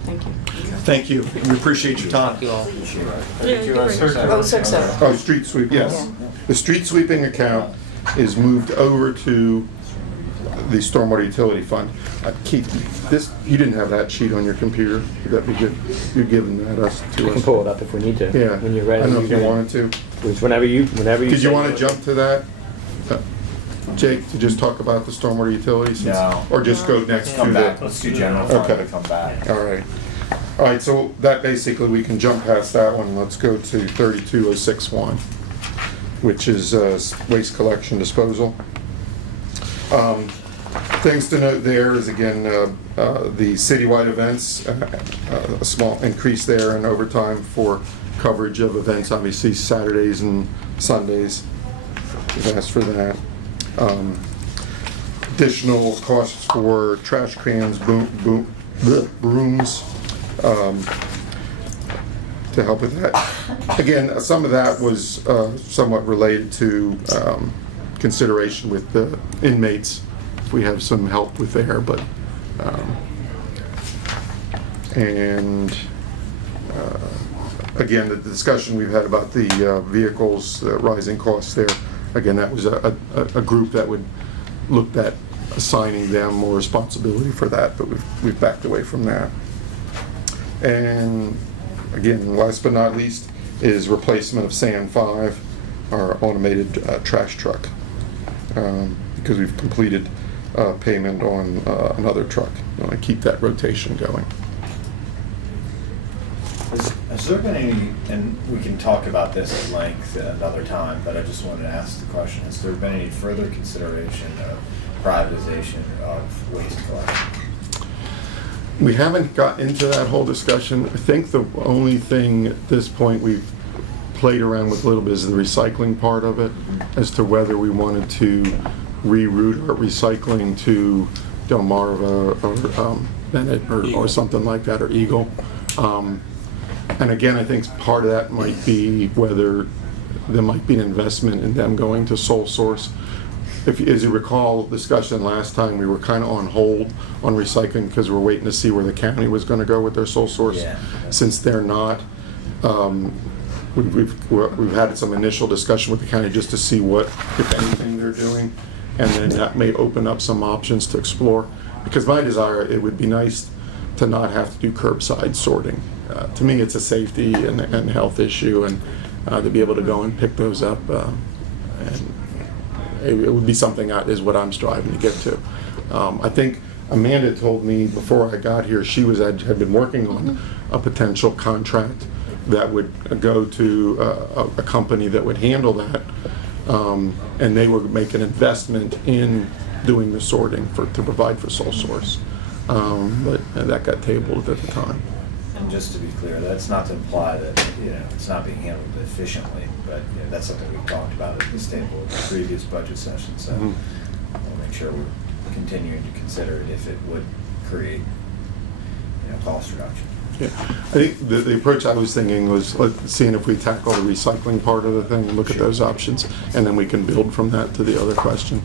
Thank you. Thank you. We appreciate your time. Thank you all. Oh, 6-7. Oh, street sweep, yes. The street sweeping account is moved over to the stormwater utility fund. Keith, you didn't have that sheet on your computer. Would that be good? You're giving that us We to can us. pull it up if we need to. Yeah. When you're ready. I don't know if you can- wanted to. Whenever you. Did you say want to jump to that, Jake, to just talk about the stormwater utilities? No. Or just go next to Come the... back. Let's do general fund Okay. and come back. All right. All right, so that basically, we can jump past that one. Let's go to 32061, which is waste collection disposal. Things to note there is, again, the citywide events, a small increase there in overtime for coverage of events, obviously Saturdays and Sundays. We've asked for that. Additional costs for trash cans, brooms, to help with that. Again, some of that was somewhat related to consideration with the inmates. We have some help with there, but again, the discussion we've had about the vehicles, the rising costs there. Again, that was a group that would look at assigning them more responsibility for that, but we've backed away from that. And again, last but not least, is replacement of SAN 5, our automated trash truck, because we've completed payment on another truck. We want to keep that rotation going. Has there been any, and we can talk about this at length another time, but I just wanted to ask the question, has there been any further consideration of privatization of waste collection? We haven't got into that whole discussion. I think the only thing at this point we've played around with a little bit is the recycling part of it, as to whether we wanted to reroute our recycling to Delmarva or Bennett or something like that, or Eagle. And again, I think part of that might be whether there might be an investment in them going to sole source. If, as you recall, discussion last time, we were kind of on hold on recycling because we're waiting to see where the county was going to go with their sole source. Yeah. Since they're not, we've had some initial discussion with the county just to see what, if anything, they're doing, and then that may open up some options to explore. Because my desire, it would be nice to not have to do curbside sorting. To me, it's a safety and health issue, and to be able to go and pick those up, and it would be something that is what I'm striving to get to. I think Amanda told me before I got here, she had been working on a potential contract that would go to a company that would handle that, and they would make an investment in doing the sorting to provide for sole source. But that got tabled at the time. And just to be clear, that's not to imply that, it's not being handled efficiently, but that's something we've talked about at this table in the previous budget session, so Mhm. we'll make sure we're continuing to consider it if it would create, cost reduction. Yeah, I think the approach I was thinking was seeing if we tackle the recycling part of the thing and look at those options, and then we can build from that to the other question.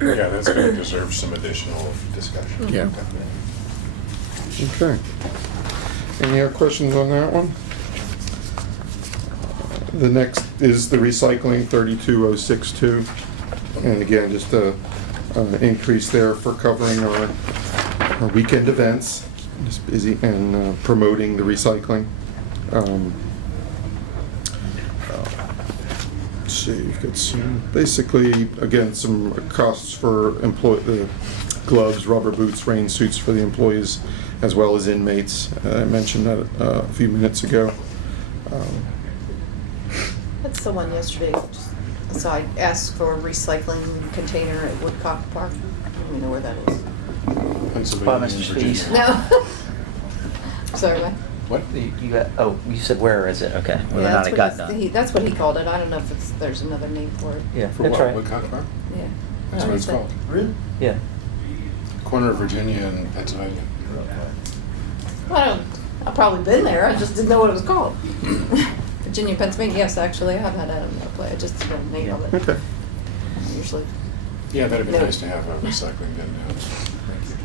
Yeah, that's going to deserve some additional discussion. Yeah. Okay. Any other questions on that one? The next is the recycling 32062, and again, just a increase there for covering our weekend events, just busy and promoting the recycling. Let's see, you've got some, basically, again, some costs for the gloves, rubber boots, rain suits for the employees, as well as inmates. I mentioned that a few minutes ago. That's the one yesterday. So I asked for a recycling container at Woodcock Park. I don't even know where that is. Pennsylvania and Mr. Virginia. Spees. No. Sorry, what? What? You got, oh, you said where is it? Okay. Whether Yeah, or not it got done. that's what he called it. I don't know if there's another name for it. Yeah, For that's what, right. Woodcock Park? Yeah. That's Oh, what is it's that- called. Really? Yeah. Corner of Virginia and Pennsylvania. Well, I've probably been there. I just didn't know what it was called. Virginia, Pennsylvania. Yes, actually, I have had that on the play. I just didn't know the name of it. Okay. Usually. Yeah, that'd be No. nice to have a recycling bin now. Thank you.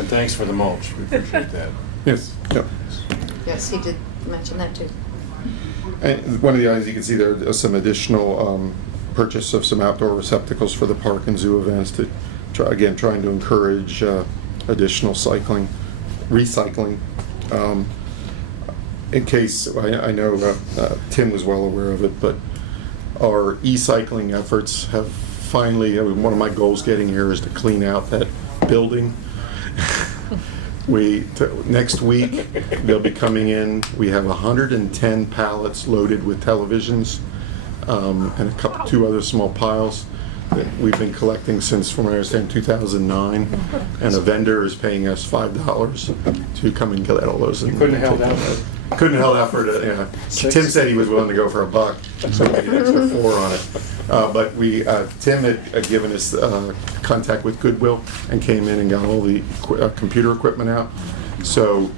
And thanks for the mulch, we appreciate that. Yes. Yep. Yes, he did mention that too. And one of the items you can see there is some additional purchase of some outdoor receptacles for the park and zoo events to trying to encourage additional recycling. In case, I know Tim was well aware of it, but our e-cycling efforts have finally, one of my goals getting here is to clean out that building. Next week, they'll be coming in. We have 110 pallets loaded with televisions and two other small piles that we've been collecting since, from what I understand, 2009. And a vendor is paying us $5 to come and get all those. You couldn't have held out. Couldn't have held out for it. Yeah. Tim said he was willing to go for $1, so we had an extra 4 on it. But Tim had given us contact with Goodwill and came in and got all the computer equipment out. So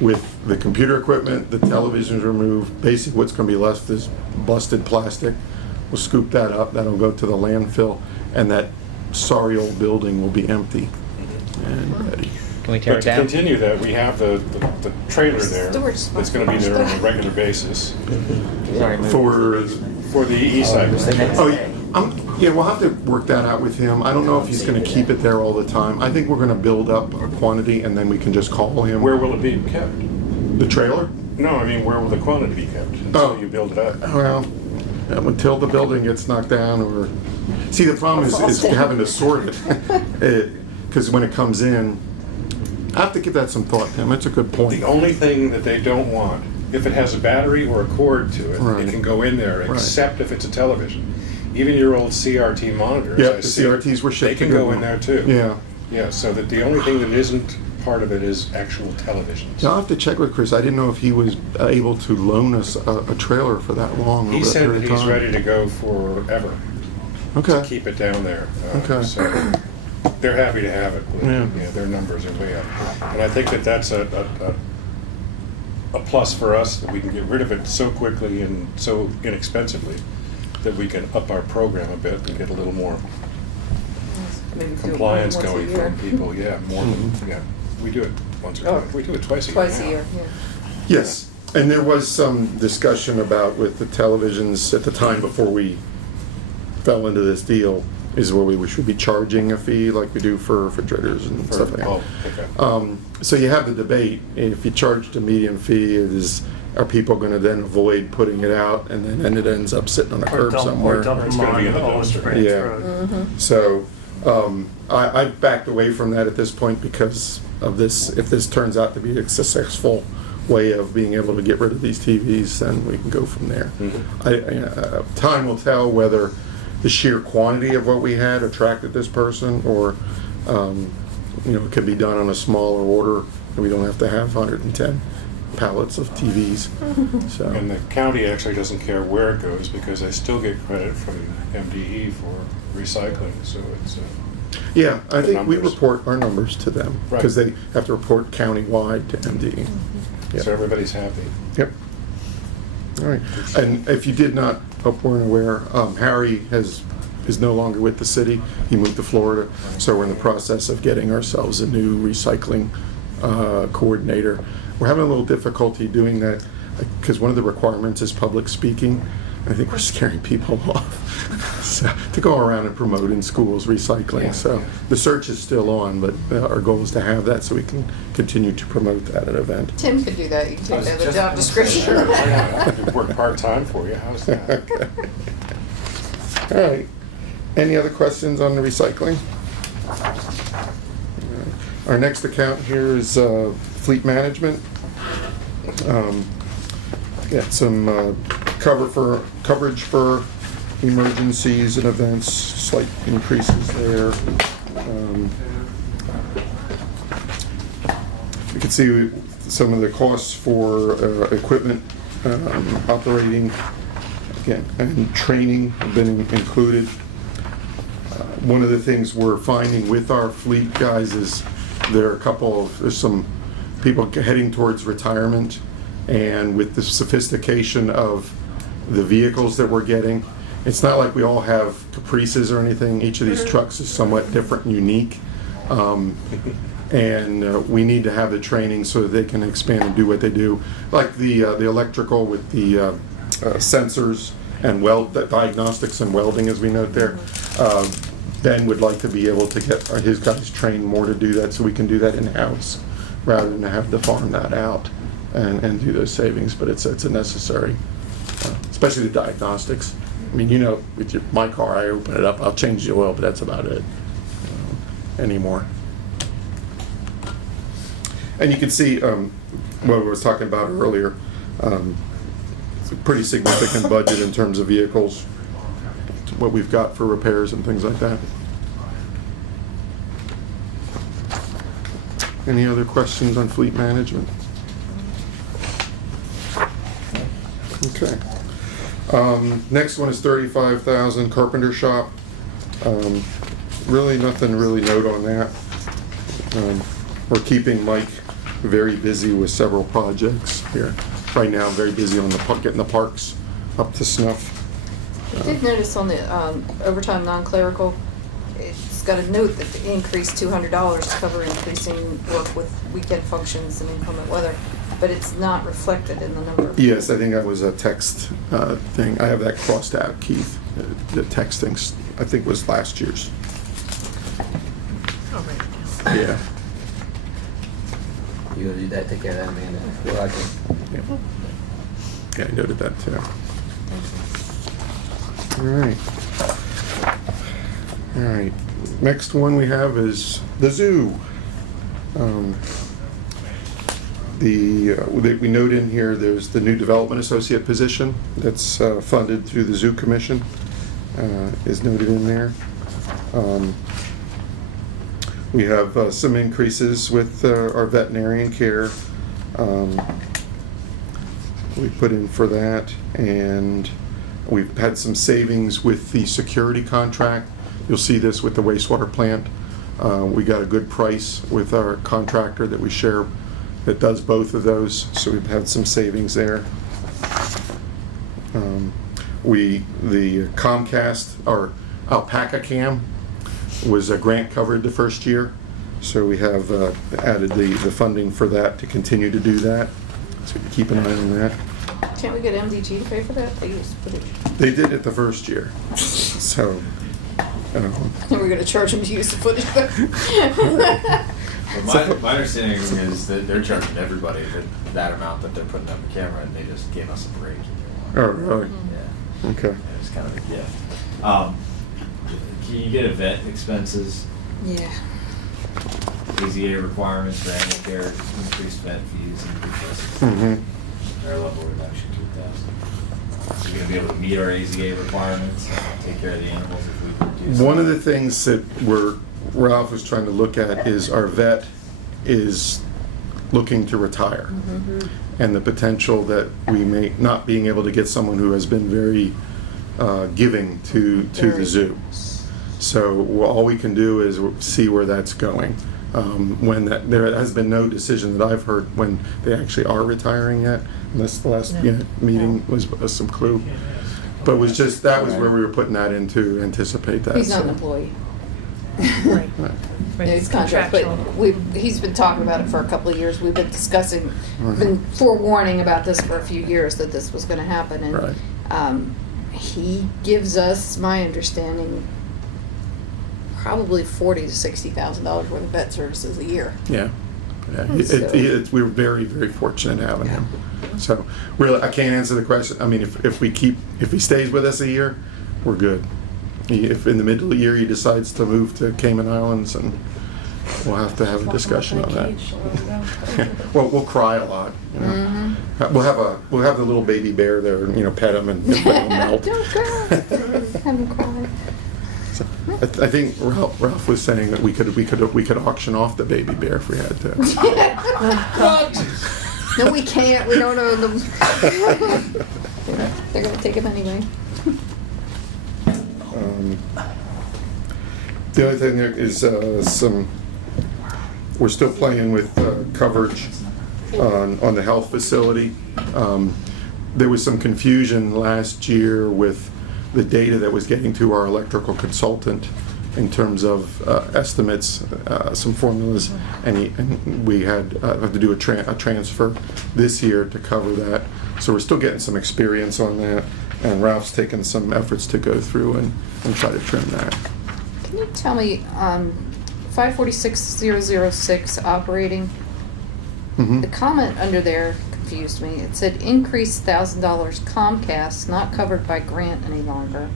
with the computer equipment, the televisions removed, basically what's going to be left is busted plastic. We'll scoop that up. That'll go to the landfill, and that sorry old building will be empty and ready. Can we tear But it to down? continue that, we have the trailer there Stewart's- that's going to be there on a regular basis Sorry, move. for the e-cycling. Oh, yeah, we'll have to work that out with him. I don't know if he's going to keep it there all the time. I think we're going to build up a quantity, and then we can just call him. Where will it be kept? The trailer? No, I mean, where will the quantity be kept Oh. until you build it up? Well, until the building gets knocked down, or... See, the problem is having to sort it. Because when it comes in, I have to give that some thought, Tim. That's a good point. The only thing that they don't want, if it has a battery or a cord to it, Right. it can go in there, Right. except if it's a television. Even your old CRT monitors. Yeah, I the see, CRTs were shipped They can to go Goodwill. in there too. Yeah. Yeah, so that the only thing that isn't part of it is actual televisions. I'll have to check with Chris. I didn't know if he was able to loan us a trailer for that long. He over that said that period of he's time. ready to go forever to Okay. keep it down there. Okay. So they're happy to have it. Yeah. Their numbers are way up. And I think that that's a a plus for us that we can get rid of it so quickly and so inexpensively that we can up our program a bit and get a little more Maybe do it compliance once a going year. from people. Yeah, more than, yeah. We do it once or Oh. twice. We do it twice a year. Twice a now. year, yeah. Yes, and there was some discussion about with the televisions at the time before we fell into this deal, is where we should be charging a fee like we do for refrigerators and stuff like that. Oh, okay. So you have the debate, if you charged a medium fee, are people gonna then avoid putting it out, and then it ends up sitting on a curb somewhere? It's gonna be in the dumpster. Yeah. So, I backed away from that at this point because of this. If this turns out to be a successful way of being able to get rid of these TVs, then we can go from there. Time will tell whether the sheer quantity of what we had attracted this person, or, it can be done on a smaller order, and we don't have to have 110 pallets of TVs. So. And the county actually doesn't care where it goes because they still get credit from MDE for recycling, so it's, Yeah, I The think we numbers. report our numbers to them, Right. because they have to report countywide to MDE. Yep. so everybody's happy. Yep. All right. And if you did not, weren't aware, Harry is no longer with the city. He moved to Florida, so we're in the process of getting ourselves a new recycling coordinator. We're having a little difficulty doing that because one of the requirements is public speaking. I think we're scaring people off so, to go around and promote in schools recycling. So the search is still on, but our goal is to have that so we can continue to promote that at an event. Tim could do that, you can take that as a Just- job description. Sure, I could work part-time for you, how's that? All right. Any other questions on the recycling? Our next account here is fleet management. Got some coverage for emergencies and events, slight increases there. You can see some of the costs for equipment operating, again, and training have been included. One of the things we're finding with our fleet guys is there's some people heading towards retirement, and with the sophistication of the vehicles that we're getting, it's not like we all have Caprices or anything. Each of these trucks is somewhat different and unique. And we need to have the training so that they can expand and do what they do. Like the electrical with the sensors and diagnostics and welding, as we note there. Ben would like to be able to get his guys trained more to do that, so we can do that in-house rather than have to farm that out and do those savings. But it's a necessary, especially the diagnostics. I mean, with my car, I open it up, I'll change the oil, but that's about it anymore. And you can see what we was talking about earlier. It's a pretty significant budget in terms of vehicles, what we've got for repairs and things like that. Any other questions on fleet management? Okay. Next one is 35,000 carpenter shop. Really nothing really note on that. We're keeping Mike very busy with several projects here. Right now, very busy on getting the parks up to snuff. I did notice on the overtime non-clerical, it's got a note that the increase $200 to cover increasing work with weekend functions and inclement weather, but it's not reflected in the number. Yes, I think that was a text thing. I have that crossed out, Keith. The text thing, I think, was last year's. I'll write it down. Yeah. You gonna do that, take care of that, Amanda? Well, I can. Yeah, I noted that too. All right. Next one we have is the zoo. We note in here, there's the new development associate position that's funded through the Zoo Commission, is noted in there. We have some increases with our veterinarian care. We put in for that, and we've had some savings with the security contract. You'll see this with the wastewater plant. We got a good price with our contractor that we share that does both of those, so we've had some savings there. The Comcast, or Alpaca Cam, was a grant covered the first year, so we have added the funding for that to continue to do that, so we can keep an eye on that. Can't we get MDG to pay for that? They used to put it, They did it the first year, so, we're gonna charge them to use the footage. Well, my understanding is that they're charging everybody that amount that they're putting up a camera, and they just gave us a break. Oh, really? Yeah. Okay. It was kind of a gift. Can you get vet expenses, Yeah. AZA requirements for animal care, increased vet fees, increased Mm-hmm. their level reduction to 2,000? Are we gonna be able to meet our AZA requirements, take care of the animals if we reduce? One of the things that Ralph was trying to look at is our vet is looking to retire. And the potential that we may not being able to get someone who has been very giving to the zoo. So all we can do is see where that's going. When there has been no decision that I've heard when they actually are retiring yet, unless the last meeting was some clue. But it was just, that was where we were putting that in to anticipate that. He's not an so. employee. Right. Yeah, he's contract, but he's been talking about it for a couple of years. We've been discussing, been forewarning about this for a few years that this was gonna happen, and Right. he gives us, my understanding, probably $40,000 to $60,000 worth of vet services a year. Yeah. So- We're very, very fortunate having him. So really, I can't answer the question. I mean, if he stays with us a year, we're good. If in the middle of the year he decides to move to Cayman Islands, and we'll have to have a discussion on that. Well, we'll cry a lot, you know. We'll have the little baby bear there, and, you know, pet him and let him melt. Don't cry. Have him cry. So, I think Ralph was saying that we could auction off the baby bear if we had to. What? No, we can't. We don't own them. They're gonna take them anyway. The other thing is we're still playing with coverage on the health facility. There was some confusion last year with the data that was getting to our electrical consultant in terms of estimates, some formulas, and we had to do a transfer this year to cover that. So we're still getting some experience on that, and Ralph's taken some efforts to go through and try to trim that. Can you tell me, 546006 operating, the comment under there confused me. It said increase $1,000 Comcast, not covered by grant any longer,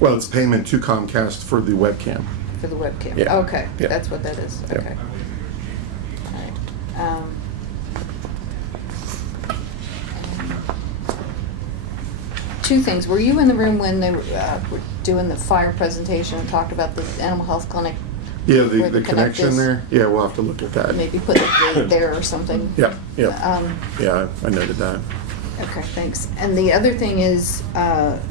Well, it's payment to Comcast for the webcam. for the webcam. Yeah. Okay, Yeah. that's what that is, Yeah. okay. All right. Two things, were you in the room when they were doing the fire presentation and talked about the animal health clinic? Yeah, Where the the connect connection is? there, yeah, we'll have to look at that. Maybe put a date there or something? Yeah, yeah, Um, yeah, I noted that. Okay, thanks. And the other thing is, have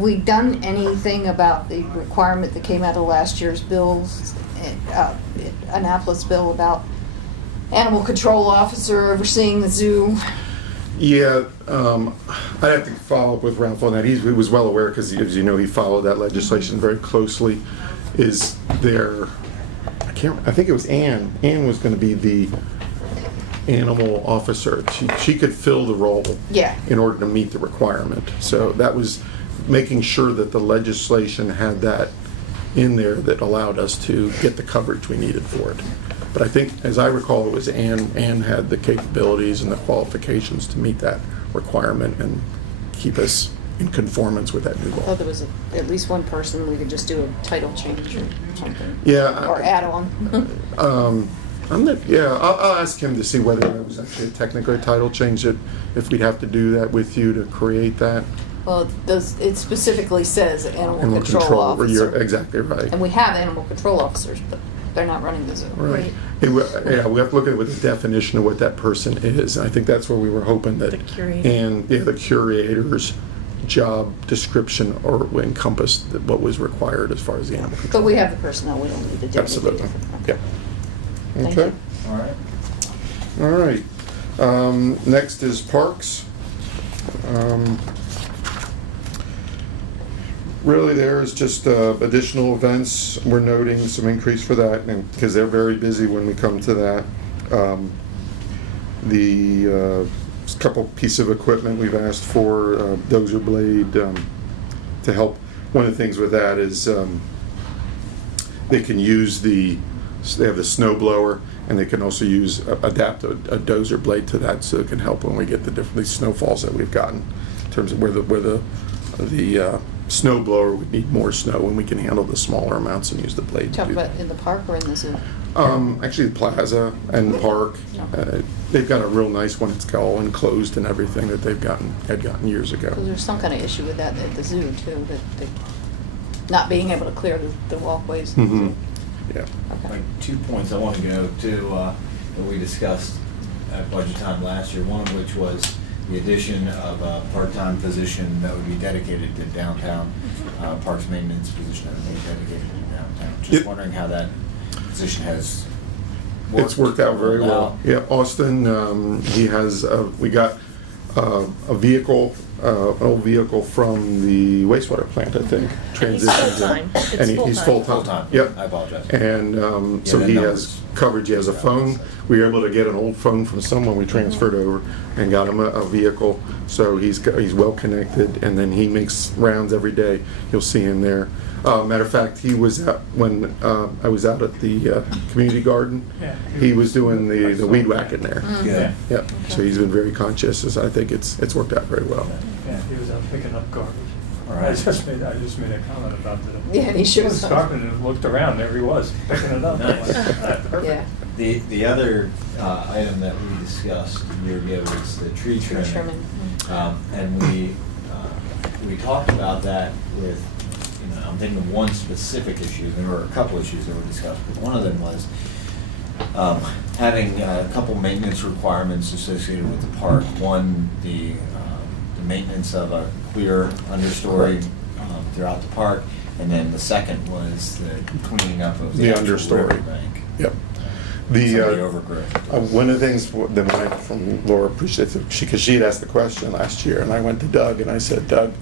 we done anything about the requirement that came out of last year's bills, Annapolis bill about animal control officer overseeing the zoo? Yeah, I'd have to follow up with Ralph on that. He was well aware, because as you know, he followed that legislation very closely. Is there, I think it was Ann. Ann was gonna be the animal officer. She could fill the role. Yeah. In order to meet the requirement. So that was making sure that the legislation had that in there that allowed us to get the coverage we needed for it. But I think, as I recall, it was Ann had the capabilities and the qualifications to meet that requirement and keep us in conformance with that new I law. thought there was at least one person we could just do a title change or something. Yeah. Or add on. I'll ask him to see whether it was actually technically a title change, if we'd have to do that with you to create that. Well, it specifically says animal control officer. You're exactly right. And we have animal control officers, but they're not running the zoo. Right. Yeah, we have to look at what the definition of what that person is. And I think that's where we were hoping that. The curator. And, yeah, the curator's job description or encompass what was required as far as the animal control. But we have the personnel, we don't need to do anything Absolutely. different. Yeah. Thank Okay. you. All right. All right. Next is parks. Really, there's just additional events. We're noting some increase for that, and because they're very busy when we come to that. The couple piece of equipment we've asked for, dozer blade, to help. One of the things with that is they can use they have the snow blower, and they can also adapt a dozer blade to that, so it can help when we get the snowfalls that we've gotten, in terms of where the snow blower would need more snow, and we can handle the smaller amounts and use the blade. Talk about in the park or in the zoo? Actually, the plaza and the park, they've got a real nice one. It's all enclosed and everything that had gotten years ago. Because there's some kind of issue with that at the zoo too, that they not being able to clear the walkways. Mhm. Yeah. Okay. Like 2 points I want to go to that we discussed at budget time last year, one of which was the addition of a part-time position that would be dedicated to downtown, parks maintenance position that would be dedicated to downtown. Just Yep. wondering how that position has worked. It's worked out very rolled well. out. Yeah, Austin, he has, we got a vehicle, an old vehicle from the wastewater plant, I think. And he's transitioned to- full-time. It's and he's full-time. full-time. Full-time. Yep. I apologize. And Yeah, so the he numbers. has coverage, he has a phone. We were able to get an old phone from someone, we transferred over and got him a vehicle. So he's well connected, and then he makes rounds every day. You'll see him there. Matter of fact, he was out when I was out at the community garden. He was doing the weed whacking there. Yeah. Yep. So he's been very conscious. As I think it's worked out very well. Yeah, he was out picking up garbage. All right. I just made a comment about that. Yeah, and he shows was up. garbage and looked around, there he was, picking it up. I'm like, Nice. "Ah, perfect." Yeah. The other item that we discussed a year ago was the tree Tree trimming. trimming. And we talked about that with, I'm thinking of one specific issue. There were a couple issues that were discussed, but one of them was having a couple maintenance requirements associated with the park. One, the maintenance of a clear understory throughout the park, and then the second was the cleaning up of the The actual understory. riverbank. Yep. Some of the The overgrowth. one of the things that went from Laura appreciates it, because she had asked the question last year, and I went to Doug and I said, Doug,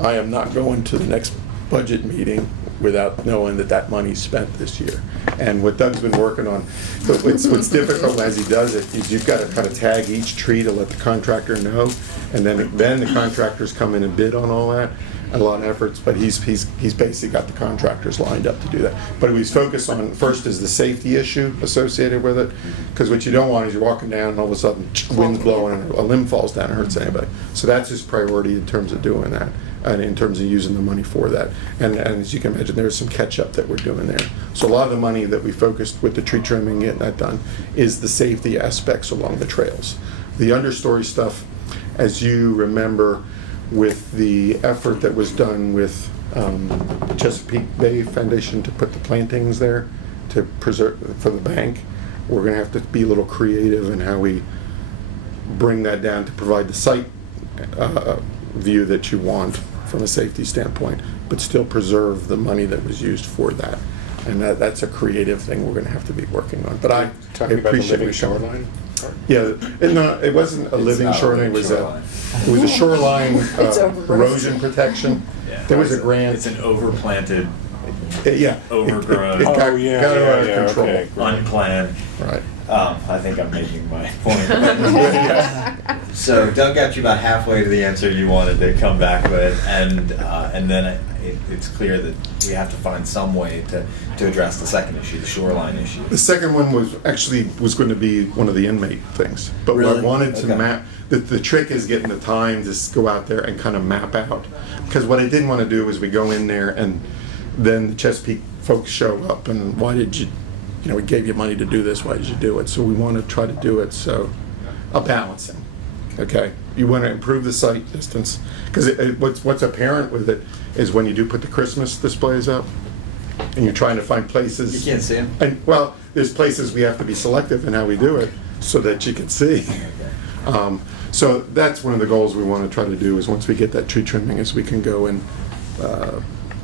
I am not going to the next budget meeting without knowing that money's spent this year. And what Doug's been working on, but what's difficult as he does it is you've got to kind of tag each tree to let the contractor know, and then the contractors come in and bid on all that. A lot of efforts, but he's basically got the contractors lined up to do that. But what he's focused on first is the safety issue associated with it, because what you don't want is you're walking down and all of a sudden wind's blowing and a limb falls down and hurts anybody. So that's his priority in terms of doing that, and in terms of using the money for that. And as you can imagine, there's some catch up that we're doing there. So a lot of the money that we focused with the tree trimming, getting that done, is the safety aspects along the trails. The understory stuff, as you remember, with the effort that was done with Chesapeake Bay Foundation to put the plantings there to preserve for the bank, we're going to have to be a little creative in how we bring that down to provide the site view that you want from a safety standpoint, but still preserve the money that was used for that. And that's a creative thing we're going to have to be working on. But I Talking about the appreciate living you showing- shoreline? Yeah, and it wasn't a It's living not a shoreline, living shoreline. it was a shoreline It's overgrown. erosion protection. There was a grant. It's an overplanted, Yeah. overgrown. It got Oh, yeah, got yeah, out of yeah, control. okay. unplanned. Right. I think I'm making my point. So Doug got you about halfway to the answer you wanted to come back with, and then it's clear that we have to find some way to address the second issue, the shoreline issue. The second one was going to be one of the inmate things, but what I Really? wanted to Okay. map. The trick is getting the time to go out there and kind of map out, because what I didn't want to do is we go in there and then the Chesapeake folks show up and why did you, we gave you money to do this, why did you do it? So we want to try to do it so a balancing. Okay, you want to improve the sight distance, because what's apparent with it is when you do put the Christmas displays up and you're trying to find places. You can't see 'em? And, well, there's places we have to be selective in how we do it so that you can see. So that's one of the goals we want to try to do, is once we get that tree trimming, is we can go and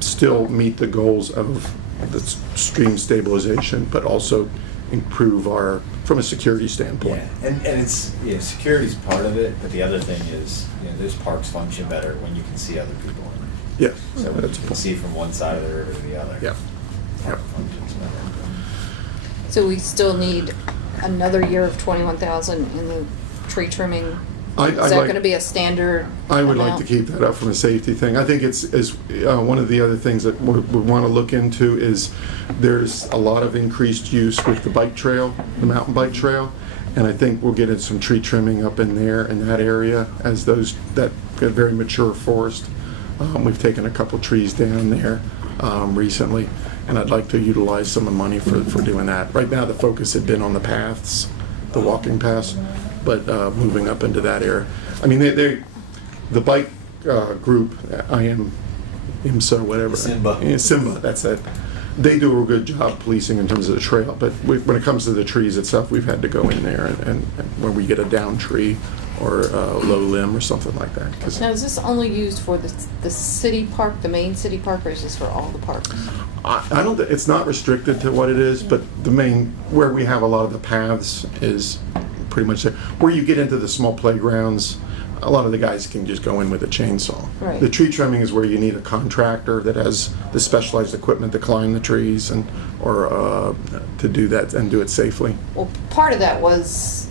still meet the goals of the stream stabilization, but also improve our from a security standpoint. Yeah, and it's, security's part of it, but the other thing is, those parks function better when you can see other people in it. Yes, So when you that's a can point. see from one side of the river to the other. Yeah. Park Yeah. functions better. So we still need another year of 21,000 in the tree trimming. I'd Is that like- gonna be a standard I would like amount? to keep that up from a safety thing. I think it's one of the other things that we want to look into is there's a lot of increased use with the bike trail, the mountain bike trail, and I think we'll get in some tree trimming up in there in that area as that very mature forest. We've taken a couple trees down there recently, and I'd like to utilize some of the money for doing that. Right now, the focus had been on the paths, the walking paths, but moving up into that area. I mean, the bike group, IMSA, whatever. Simba. Yeah, Simba, that's it. They do a good job policing in terms of the trail, but when it comes to the trees itself, we've had to go in there and when we get a down tree or a low limb or something like that. 'Cause Now, is this only used for the city park, the main city park, or is this for all the parks? I don't, it's not restricted to what it is, but the main, where we have a lot of the paths is pretty much there. Where you get into the small playgrounds, a lot of the guys can just go in with a chainsaw. Right. The tree trimming is where you need a contractor that has the specialized equipment to climb the trees or to do that and do it safely. Well, part of that was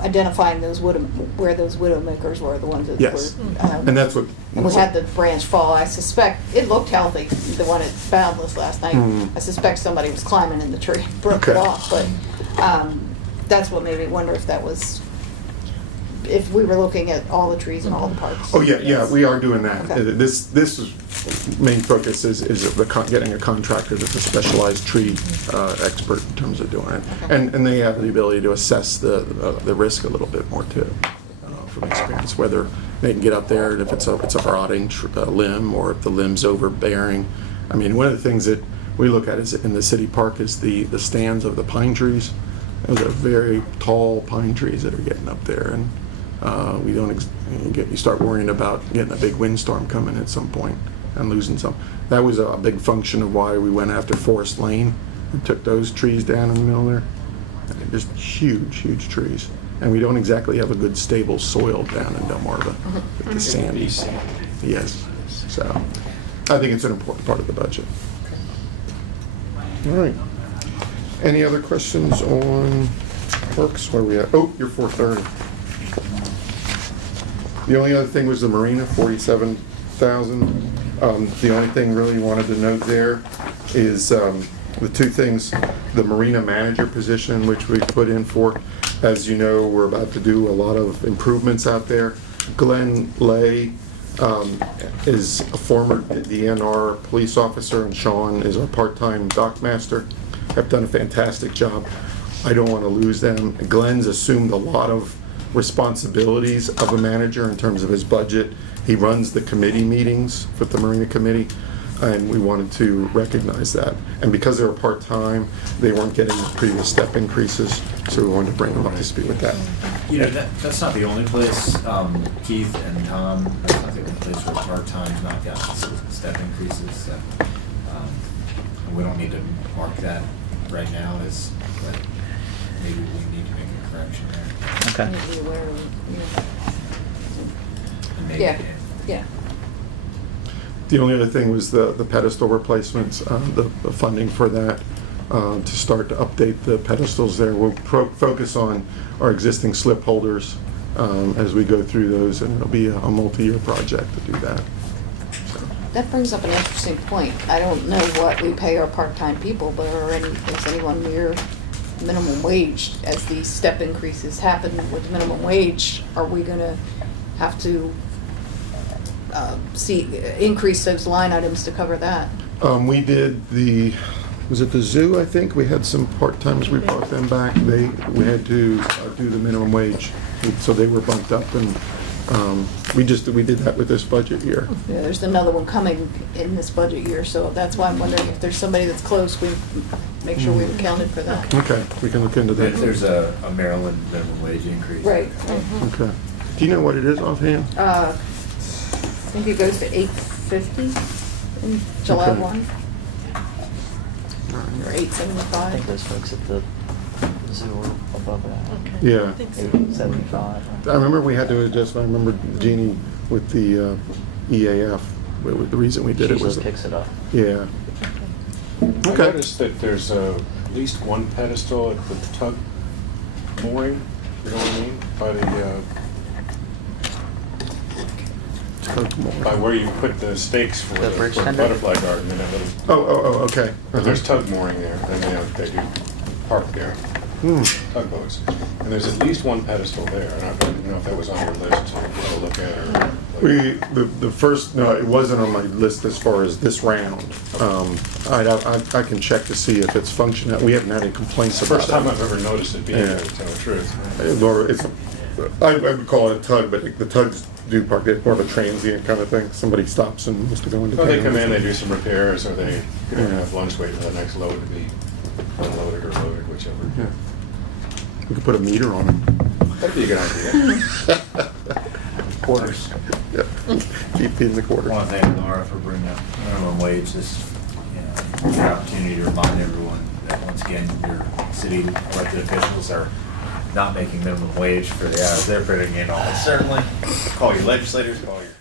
identifying where those widow makers were, the ones that Yes. were. And that's what. And we had the branch fall. I suspect, it looked healthy, the one at Boundless last night. I suspect somebody was climbing in the tree, broke it Okay. off, but that's what made me wonder if that was, if we were looking at all the trees in all the parks. Oh, yeah, we are doing that. Okay. This is, main focus is getting a contractor that's a specialized tree expert in terms of doing it. And they have the ability to assess the risk a little bit more too, from experience, whether they can get up there and if it's a rotting limb or if the limb's overbearing. I mean, one of the things that we look at is in the city park is the stands of the pine trees. Those are very tall pine trees that are getting up there, and we don't you start worrying about getting a big windstorm coming at some point and losing some. That was a big function of why we went after Forest Lane and took those trees down in the middle there. I mean, just huge trees. And we don't exactly have a good stable soil down in Delmarva. It's sandy. Yes. So I think it's an important part of the budget. All right. Any other questions on parks? Where are we at? Oh, you're 4:30. The only other thing was the Marina, 47,000. The only thing really wanted to note there is the two things, the Marina manager position, which we put in for. As you know, we're about to do a lot of improvements out there. Glenn Lay is a former DNR police officer, and Sean is our part-time dock master. Have done a fantastic job. I don't want to lose them. Glenn's assumed a lot of responsibilities of a manager in terms of his budget. He runs the committee meetings for the Marina Committee, and we wanted to recognize that. And because they were part-time, they weren't getting the previous step increases, so we wanted to bring them up to speed with that. That's not the only place, Keith and Tom, that's not the only place where part-time's not gotten step increases, so, we don't need to mark that right now but maybe we need to make a correction there. Okay. Need to be aware of, Maybe, yeah. The only other thing was the pedestal replacements, the funding for that, to start to update the pedestals there. We'll focus on our existing slip holders as we go through those, and it'll be a multi-year project to do that. That brings up an interesting point. I don't know what we pay our part-time people, but is anyone near minimum wage? As these step increases happen with minimum wage, are we gonna have to increase those line items to cover that? We did was it the zoo, I think? We had some part-timers, we brought them back. We had to do the minimum wage, so they were bumped up, and we did that with this budget year. Yeah, there's another one coming in this budget year, so that's why I'm wondering if there's somebody that's close, we make sure we've accounted for that. Okay, we can look into that. There's a Maryland minimum wage increase. Right. Okay. Do you know what it is offhand? I think it goes to $8.50 in July Okay. 1. Or I think $8.75. those folks at the offices who were above that. Okay. Yeah. I think so. 75. I remember we had to adjust, I remember Jeannie with the EAF, the reason we did it She was. just picks it up. Yeah. I Okay. noticed that there's at least one pedestal at the tug mooring, you know what I mean? By by where you put the stakes for The the bridge for the tender? butterfly garden in that little. Okay. There's tug mooring there, and they do park there, tugboats. And there's at least one pedestal there, and I didn't know if that was on your list to look at or. The first, no, it wasn't on my list as far as this round. I can check to see if it's functioning. We haven't had any complaints It's the about first time that. I've ever noticed it being Yeah. there, to tell the truth. I would call it a tug, but the tugs do park, it's more of a transient kind of thing. Somebody stops and wants to go into town. Or they come in, they do some repairs, or they get enough lunch, wait for the next load to be unloaded or loaded, whichever. Yeah. We could put a meter on them. That'd be a good idea. Quarters. Yeah. Keep feeding the I quarter. want to thank Laura for bringing up minimum wage. This, your opportunity to remind everyone that once again, your city elected officials are not making minimum wage for the hours they're putting in. Certainly, call your legislators, call your